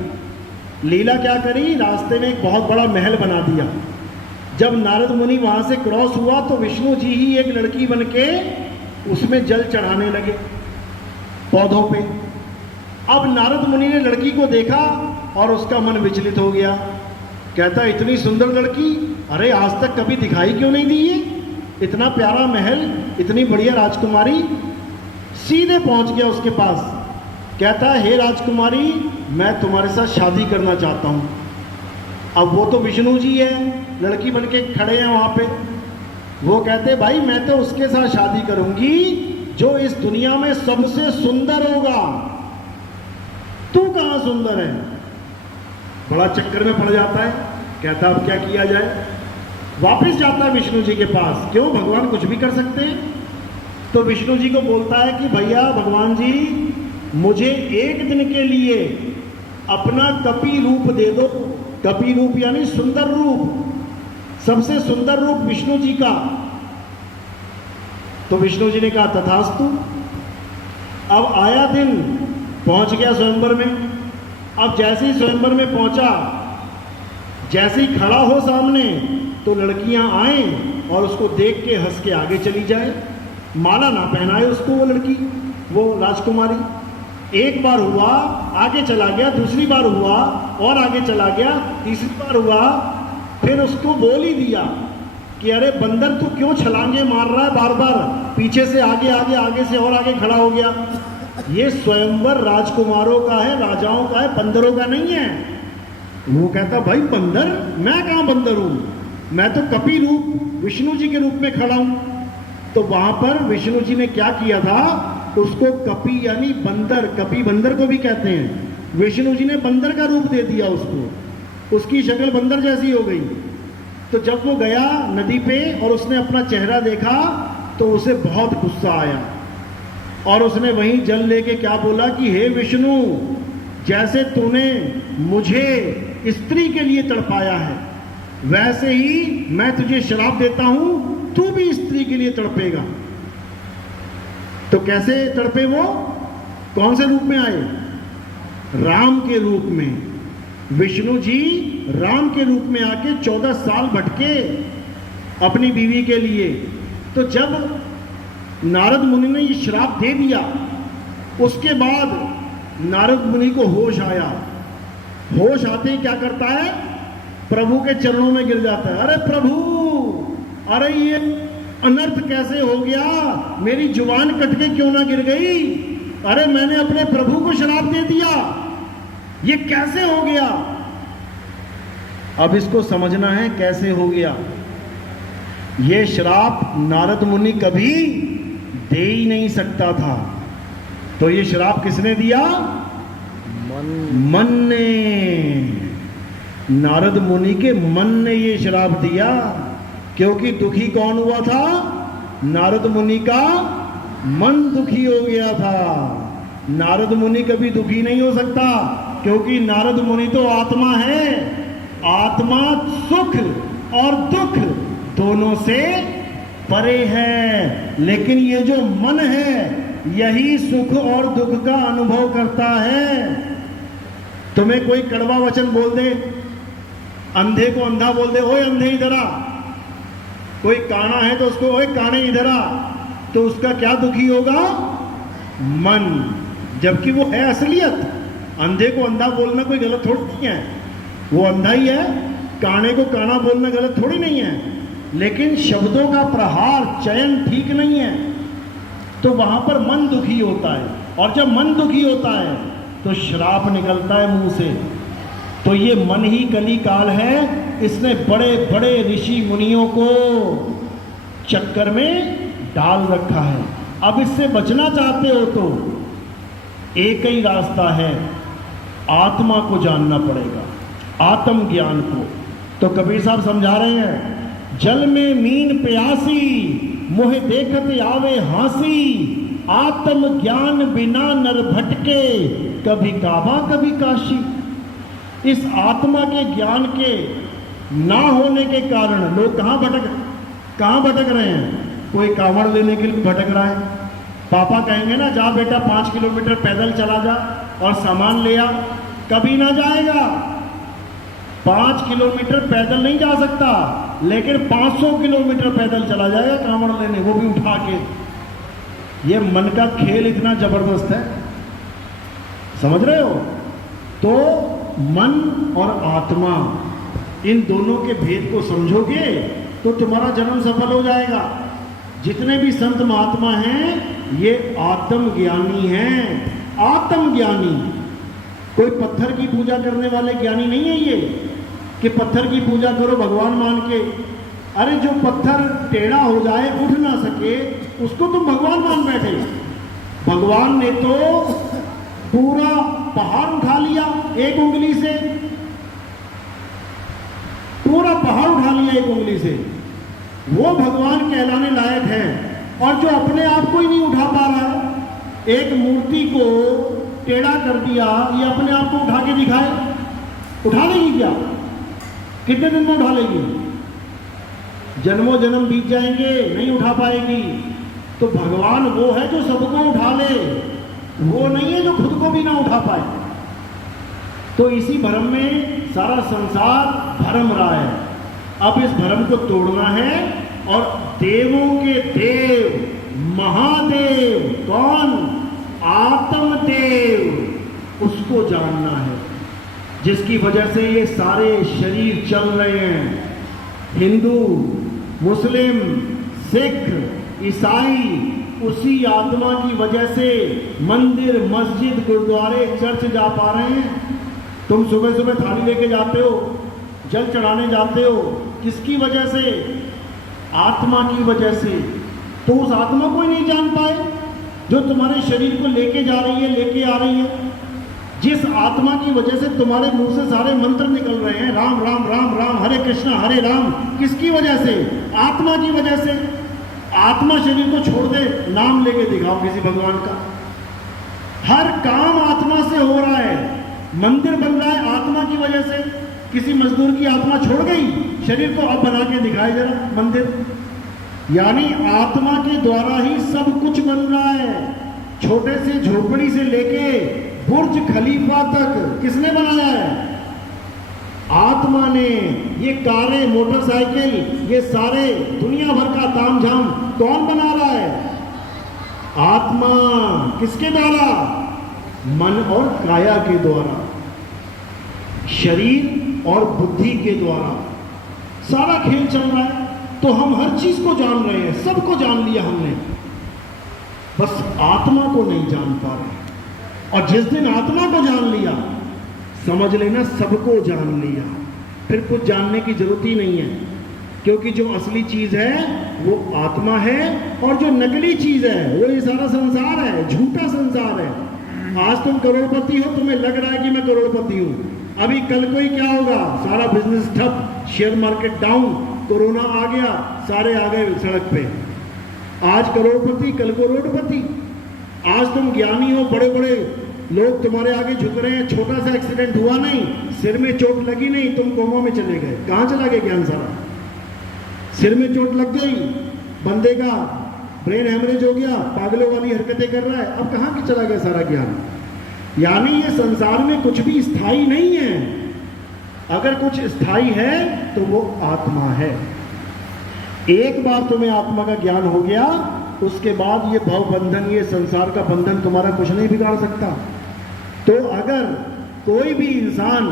लीला क्या करी? रास्ते में एक बहुत बड़ा महल बना दिया। जब नारद मुनि वहां से क्रॉस हुआ तो विष्णु जी ही एक लड़की बनके उसमें जल चढ़ाने लगे पौधों पे। अब नारद मुनि ने लड़की को देखा और उसका मन विचलित हो गया। कहता, इतनी सुंदर लड़की, अरे आज तक कभी दिखाई क्यों नहीं दी है? इतना प्यारा महल, इतनी बढ़िया राजकुमारी। सीधे पहुंच गया उसके पास। कहता है, हे राजकुमारी, मैं तुम्हारे साथ शादी करना चाहता हूं। अब वो तो विष्णु जी है, लड़की बनके खड़े हैं वहां पे। वो कहते, भाई मैं तो उसके साथ शादी करूंगी जो इस दुनिया में सबसे सुंदर होगा। तू कहां सुंदर है? बड़ा चक्कर में पड़ जाता है। कहता, अब क्या किया जाए? वापस जाता है विष्णु जी के पास। क्यों? भगवान कुछ भी कर सकते हैं। तो विष्णु जी को बोलता है कि भैया भगवान जी, मुझे एक दिन के लिए अपना कपि रूप दे दो। कपि रूप यानी सुंदर रूप, सबसे सुंदर रूप विष्णु जी का। तो विष्णु जी ने कहा, तथास्तु। अब आया दिन, पहुंच गया स्वयंवर में। अब जैसे ही स्वयंवर में पहुंचा, जैसे ही खड़ा हो सामने, तो लड़कियां आए और उसको देख के हंस के आगे चली जाए। माला ना पहनाए उसको वो लड़की, वो राजकुमारी। एक बार हुआ, आगे चला गया, दूसरी बार हुआ और आगे चला गया, तीसरी बार हुआ, फिर उसको बोल ही दिया कि अरे बंदर, तू क्यों छलांगे मार रहा है बार बार? पीछे से आगे आगे, आगे से और आगे खड़ा हो गया। ये स्वयंवर राजकुमारों का है, राजाओं का है, बंदरों का नहीं है। वो कहता, भाई बंदर? मैं कहां बंदर हूं, मैं तो कपि रूप विष्णु जी के रूप में खड़ा हूं। तो वहां पर विष्णु जी ने क्या किया था? उसको कपि यानी बंदर, कपि बंदर को भी कहते हैं, विष्णु जी ने बंदर का रूप दे दिया उसको। उसकी शक्ल बंदर जैसी हो गई। तो जब वो गया नदी पे और उसने अपना चेहरा देखा तो उसे बहुत गुस्सा आया और उसने वहीं जल लेके क्या बोला कि हे विष्णु, जैसे तूने मुझे स्त्री के लिए तड़पाया है, वैसे ही मैं तुझे श्राप देता हूं, तू भी स्त्री के लिए तड़पेगा। तो कैसे तड़पे वो? कौन से रूप में आए? राम के रूप में। विष्णु जी राम के रूप में आके 14 साल भटके अपनी बीवी के लिए। तो जब नारद मुनि ने ये श्राप दे दिया, उसके बाद नारद मुनि को होश आया। होश आते ही क्या करता है? प्रभु के चरणों में गिर जाता है। अरे प्रभु, अरे ये अनर्थ कैसे हो गया? मेरी जुबान कट के क्यों ना गिर गई? अरे मैंने अपने प्रभु को श्राप दे दिया, ये कैसे हो गया? अब इसको समझना है कैसे हो गया। ये श्राप नारद मुनि कभी दे ही नहीं सकता था। तो ये श्राप किसने दिया? मन ने। नारद मुनि के मन ने ये श्राप दिया। क्योंकि दुखी कौन हुआ था? नारद मुनि का मन दुखी हो गया था। नारद मुनि कभी दुखी नहीं हो सकता, क्योंकि नारद मुनि तो आत्मा है। आत्मा सुख और दुख दोनों से परे है, लेकिन ये जो मन है यही सुख और दुख का अनुभव करता है। तुम्हें कोई कड़वा वचन बोल दे, अंधे को अंधा बोल दे, ओए अंधे इधर आ। कोई काना है तो उसको ओए काने इधर आ, तो उसका क्या दुखी होगा? मन। जबकि वो है असलियत। अंधे को अंधा बोलना कोई गलत थोड़ी नहीं है, वो अंधा ही है। काने को काना बोलना गलत थोड़ी नहीं है, लेकिन शब्दों का प्रहार चयन ठीक नहीं है, तो वहां पर मन दुखी होता है। और जब मन दुखी होता है तो श्राप निकलता है मुंह से। तो ये मन ही कली काल है, इसने बड़े बड़े ऋषि मुनियों को चक्कर में डाल रखा है। अब इससे बचना चाहते हो तो एक ही रास्ता है, आत्मा को जानना पड़ेगा, आत्म ज्ञान को। तो कबीर साहब समझा रहे हैं, जल में मीन प्यासी मोह देखत आवे हासी, आत्म ज्ञान बिना नर भटके, कभी काबा कभी काशी। इस आत्मा के ज्ञान के ना होने के कारण लोग कहाँ भटक रहे हैं? कोई कांवड़ लेने के लिए भटक रहा है। पापा कहेंगे ना, जा बेटा 5 किलोमीटर पैदल चला जा और सामान ले आ, कभी ना जाएगा। 5 किलोमीटर पैदल नहीं जा सकता, लेकिन 500 किलोमीटर पैदल चला जाएगा कांवड़ लेने, वो भी उठा के। ये मन का खेल इतना जबरदस्त है, समझ रहे हो? तो मन और आत्मा, इन दोनों के भेद को समझोगे तो तुम्हारा जन्म सफल हो जाएगा। जितने भी संत महात्मा हैं ये आत्मज्ञानी हैं। आत्मज्ञानी, कोई पत्थर की पूजा करने वाले ज्ञानी नहीं है ये, कि पत्थर की पूजा करो भगवान मान के। अरे जो पत्थर टेढ़ा हो जाए, उठ ना सके, उसको तुम भगवान मान बैठे। भगवान ने तो पूरा पहाड़ उठा लिया एक उंगली से, पूरा पहाड़ उठा लिया एक उंगली से। वो भगवान कहलाने लायक है। और जो अपने आप को ही नहीं उठा पा रहा है, एक मूर्ति को टेढ़ा कर दिया, ये अपने आप को उठा के दिखाए, उठा लेगी क्या? कितने दिन में उठा लेगी? जन्मों जन्म बीत जाएंगे, नहीं उठा पाएगी। तो भगवान वो है जो सबको उठा ले, वो नहीं है जो खुद को भी ना उठा पाए। तो इसी भ्रम में सारा संसार भ्रम रहा है। अब इस भ्रम को तोड़ना है और देवों के देव महादेव कौन? आत्मदेव, उसको जानना है, जिसकी वजह से ये सारे शरीर चल रहे हैं। हिंदू, मुस्लिम, सिख, ईसाई उसी आत्मा की वजह से मंदिर, मस्जिद, गुरुद्वारे, चर्च जा पा रहे हैं। तुम सुबह सुबह थाली लेके जाते हो, जल चढ़ाने जाते हो, किसकी वजह से? आत्मा की वजह से। तो उस आत्मा को ही नहीं जान पाए जो तुम्हारे शरीर को लेके जा रही है, लेके आ रही है। जिस आत्मा की वजह से तुम्हारे मुंह से सारे मंत्र निकल रहे हैं, राम राम राम राम, हरे कृष्णा हरे राम, किसकी वजह से? आत्मा की वजह से। आत्मा शरीर को छोड़ दे, नाम लेके दिखाओ किसी भगवान का। हर काम आत्मा से हो रहा है। मंदिर बन रहा है आत्मा की वजह से। किसी मजदूर की आत्मा छोड़ गई, शरीर को अब बना के दिखाए जरा मंदिर। यानी आत्मा के द्वारा ही सब कुछ बन रहा है। छोटे से झोपड़ी से लेके बुर्ज खलीफा तक किसने बनाया है? आत्मा ने। ये कारें, मोटरसाइकिल, ये सारे दुनिया भर का तामझाम कौन बना रहा है? आत्मा। किसके द्वारा? मन और काया के द्वारा, शरीर और बुद्धि के द्वारा सारा खेल चल रहा है। तो हम हर चीज को जान रहे हैं, सबको जान लिया हमने, बस आत्मा को नहीं जान पा रहे। और जिस दिन आत्मा को जान लिया, समझ लेना सबको जान लिया, फिर कुछ जानने की जरूरत ही नहीं है। क्योंकि जो असली चीज है वो आत्मा है, और जो नकली चीज है वो ये सारा संसार है, झूठा संसार है। आज तुम करोड़पति हो, तुम्हें लग रहा है कि मैं करोड़पति हूं, अभी कल को ही क्या होगा? सारा बिजनेस ठप, शेयर मार्केट डाउन, कोरोना आ गया, सारे आ गए सड़क पे। आज करोड़पति, कल को रोडपति। आज तुम ज्ञानी हो, बड़े बड़े लोग तुम्हारे आगे झुक रहे हैं, छोटा सा एक्सीडेंट हुआ नहीं, सिर में चोट लगी नहीं, तुम कोमा में चले गए। कहाँ चला गया ज्ञान सारा? सिर में चोट लग गई, बंदे का ब्रेन हेमरेज हो गया, पागलों वाली हरकतें कर रहा है, अब कहाँ की चला गया सारा ज्ञान? यानी ये संसार में कुछ भी स्थायी नहीं है। अगर कुछ स्थायी है तो वो आत्मा है। एक बार तुम्हें आत्मा का ज्ञान हो गया, उसके बाद ये भव बंधन, ये संसार का बंधन तुम्हारा कुछ नहीं बिगाड़ सकता। तो अगर कोई भी इंसान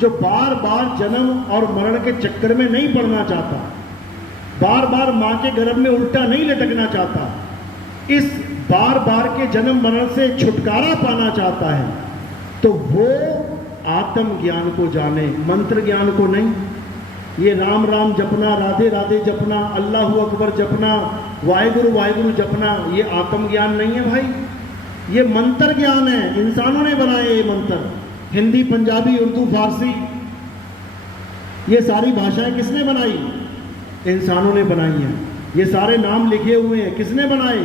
जो बार बार जन्म और मरण के चक्कर में नहीं पड़ना चाहता, बार बार मां के गर्भ में उल्टा नहीं लटकना चाहता, इस बार बार के जन्म मरण से छुटकारा पाना चाहता है, तो वो आत्म ज्ञान को जाने, मंत्र ज्ञान को नहीं। ये राम राम जपना, राधे राधे जपना, अल्लाह अकबर जपना, वाहिगुरु वाहिगुरु जपना, ये आत्म ज्ञान नहीं है भाई, ये मंत्र ज्ञान है। इंसानों ने बनाए ये मंत्र। हिंदी, पंजाबी, उर्दू, फारसी, ये सारी भाषाएं किसने बनाई? इंसानों ने बनाई हैं। ये सारे नाम लिखे हुए हैं, किसने बनाए?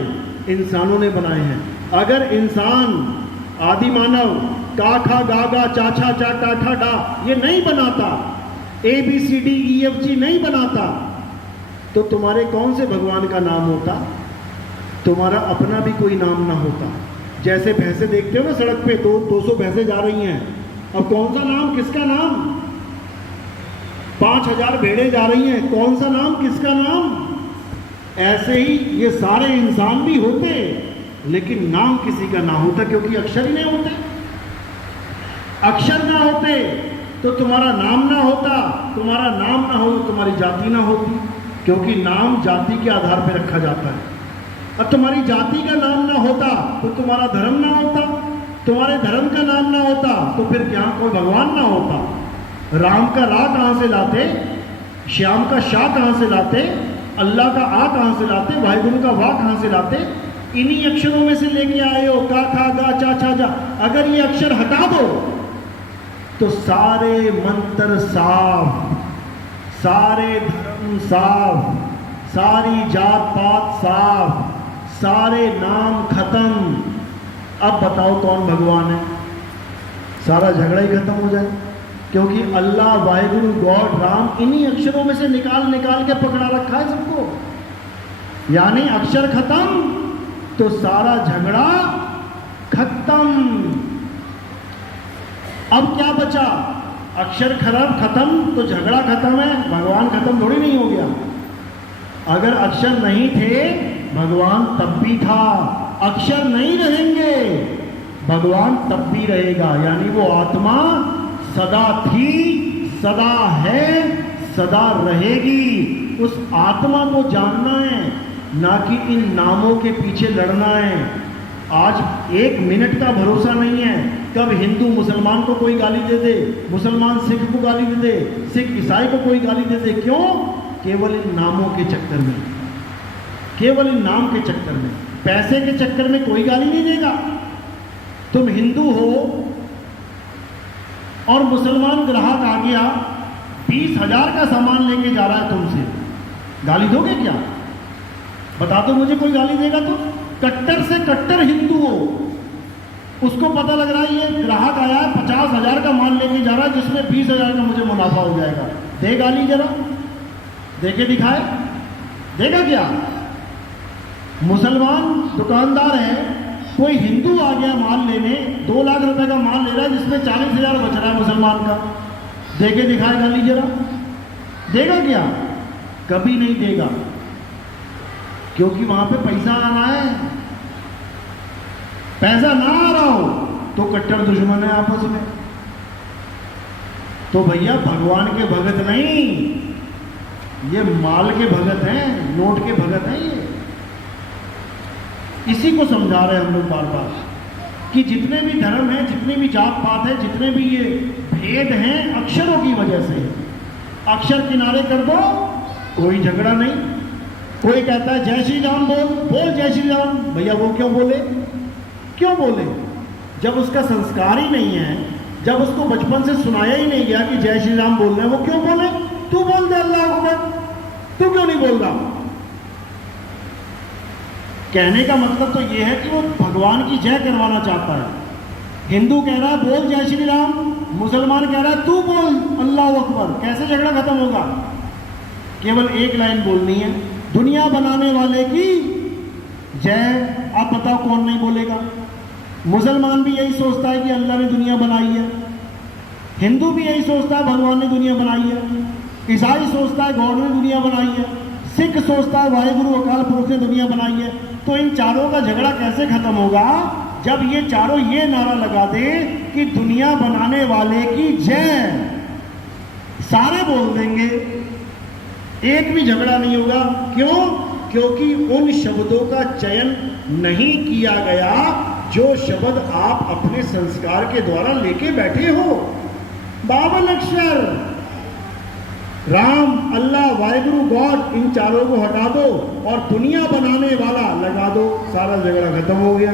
इंसानों ने बनाए हैं। अगर इंसान, आदि मानव, का खा गा गा चा छा चा टा ठा डा ये नहीं बनाता, ABCDEFG नहीं बनाता, तो तुम्हारे कौन से भगवान का नाम होता? तुम्हारा अपना भी कोई नाम ना होता। जैसे भैंसे देखते हो ना सड़क पे, 200 भैंसे जा रही हैं, अब कौन सा नाम, किसका नाम? 5000 भेड़ें जा रही हैं, कौन सा नाम, किसका नाम? ऐसे ही ये सारे इंसान भी होते, लेकिन नाम किसी का ना होता, क्योंकि अक्षर ही नहीं होते। अक्षर ना होते तो तुम्हारा नाम ना होता, तुम्हारा नाम ना हो तो तुम्हारी जाति ना होती, क्योंकि नाम जाति के आधार पर रखा जाता है। अब तुम्हारी जाति का नाम ना होता तो तुम्हारा धर्म ना होता, तुम्हारे धर्म का नाम ना होता तो फिर क्या कोई भगवान ना होता? राम का रा कहाँ से लाते, श्याम का शाह कहाँ से लाते, अल्लाह का आ कहाँ से लाते, वाहिगुरु का वाह कहाँ से लाते? इन्हीं अक्षरों में से लेके आए हो, का खा गा चा छा जा। अगर ये अक्षर हटा दो तो सारे मंत्र साफ, सारे धर्म साफ, सारी जात पात साफ, सारे नाम खत्म। अब बताओ कौन भगवान है? सारा झगड़ा ही खत्म हो जाए, क्योंकि अल्लाह, वाहिगुरु, गॉड, राम इन्हीं अक्षरों में से निकाल निकाल के पकड़ा रखा है सबको। यानी अक्षर खत्म तो सारा झगड़ा खत्म। अब क्या बचा? अक्षर खराब खत्म तो झगड़ा खत्म है, भगवान खत्म थोड़ी नहीं हो गया। अगर अक्षर नहीं थे, भगवान तब भी था। अक्षर नहीं रहेंगे, भगवान तब भी रहेगा। यानी वो आत्मा सदा थी, सदा है, सदा रहेगी। उस आत्मा को जानना है, ना कि इन नामों के पीछे लड़ना है। आज 1 मिनट का भरोसा नहीं है, कब हिंदू मुसलमान को कोई गाली दे दे, मुसलमान सिख को गाली दे दे, सिख ईसाई को कोई गाली दे दे। क्यों? केवल इन नामों के चक्कर में, केवल इन नाम के चक्कर में। पैसे के चक्कर में कोई गाली नहीं देगा। तुम हिंदू हो और मुसलमान ग्राहक आ गया, 20,000 का सामान लेके जा रहा है तुमसे, गाली दोगे क्या? बता दो मुझे, कोई गाली देगा? तो कट्टर से कट्टर हिंदू हो, उसको पता लग रहा है ये ग्राहक आया है 50,000 का माल लेके जा रहा है, जिसमें 20,000 का मुझे मुनाफा हो जाएगा, दे गाली जरा, देके दिखाए, देगा क्या? मुसलमान दुकानदार है, कोई हिंदू आ गया माल लेने, 2 लाख रुपए का माल ले रहा है, जिसमें 40,000 बच रहा है मुसलमान का, देके दिखाए गाली जरा, देगा क्या? कभी नहीं देगा, क्योंकि वहां पे पैसा आना है। पैसा ना आ रहा हो तो कट्टर दुश्मन है आपस में। तो भैया भगवान के भगत नहीं, ये माल के भगत हैं, नोट के भगत हैं ये। इसी को समझा रहे हैं हम लोग बार बार कि जितने भी धर्म हैं, जितने भी जात पात है, जितने भी ये भेद हैं, अक्षरों की वजह से। अक्षर किनारे कर दो, कोई झगड़ा नहीं। कोई कहता है जय श्री राम बोल, बोल जय श्री राम। भैया वो क्यों बोले? क्यों बोले? जब उसका संस्कार ही नहीं है, जब उसको बचपन से सुनाया ही नहीं गया कि जय श्री राम बोलना है, वो क्यों बोले? तू बोल दे अल्लाह अकबर, तू क्यों नहीं बोल रहा? कहने का मतलब तो ये है कि वो भगवान की जय करवाना चाहता है। हिंदू कह रहा है बोल जय श्री राम, मुसलमान कह रहा है तू बोल अल्लाह अकबर। कैसे झगड़ा खत्म होगा? केवल एक लाइन बोलनी है, दुनिया बनाने वाले की जय। आप बताओ कौन नहीं बोलेगा? मुसलमान भी यही सोचता है कि अल्लाह ने दुनिया बनाई है, हिंदू भी यही सोचता है भगवान ने दुनिया बनाई है, ईसाई सोचता है गॉड ने दुनिया बनाई है, सिख सोचता है वाहिगुरु अकाल पुरुष ने दुनिया बनाई है। तो इन चारों का झगड़ा कैसे खत्म होगा? जब ये चारों ये नारा लगा दे कि दुनिया बनाने वाले की जय। सारे बोल देंगे, एक भी झगड़ा नहीं होगा। क्यों? क्योंकि उन शब्दों का चयन नहीं किया गया जो शब्द आप अपने संस्कार के द्वारा लेके बैठे हो। 52 अक्षर, राम, अल्लाह, वाहिगुरु, गॉड, इन चारों को हटा दो और दुनिया बनाने वाला लगा दो, सारा झगड़ा खत्म हो गया।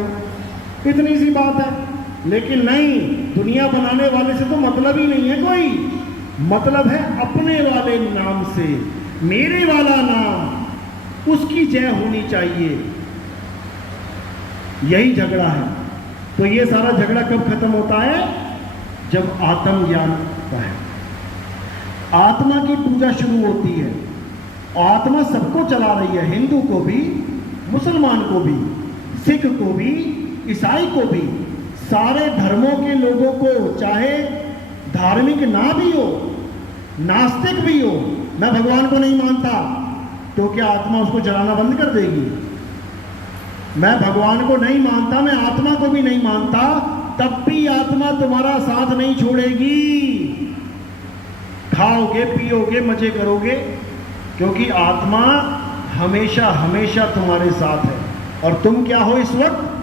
इतनी सी बात है। लेकिन नहीं, दुनिया बनाने वाले से तो मतलब ही नहीं है कोई, मतलब है अपने वाले नाम से। मेरे वाला नाम, उसकी जय होनी चाहिए, यही झगड़ा है। तो ये सारा झगड़ा कब खत्म होता है? जब आत्मज्ञान होता है, आत्मा की पूजा शुरू होती है। आत्मा सबको चला रही है, हिंदू को भी, मुसलमान को भी, सिख को भी, ईसाई को भी, सारे धर्मों के लोगों को, चाहे धार्मिक ना भी हो, नास्तिक भी हो। मैं भगवान को नहीं मानता, तो क्या आत्मा उसको जलाना बंद कर देगी? मैं भगवान को नहीं मानता, मैं आत्मा को भी नहीं मानता, तब भी आत्मा तुम्हारा साथ नहीं छोड़ेगी। खाओगे, पियोगे, मजे करोगे, क्योंकि आत्मा हमेशा हमेशा तुम्हारे साथ है। और तुम क्या हो इस वक्त?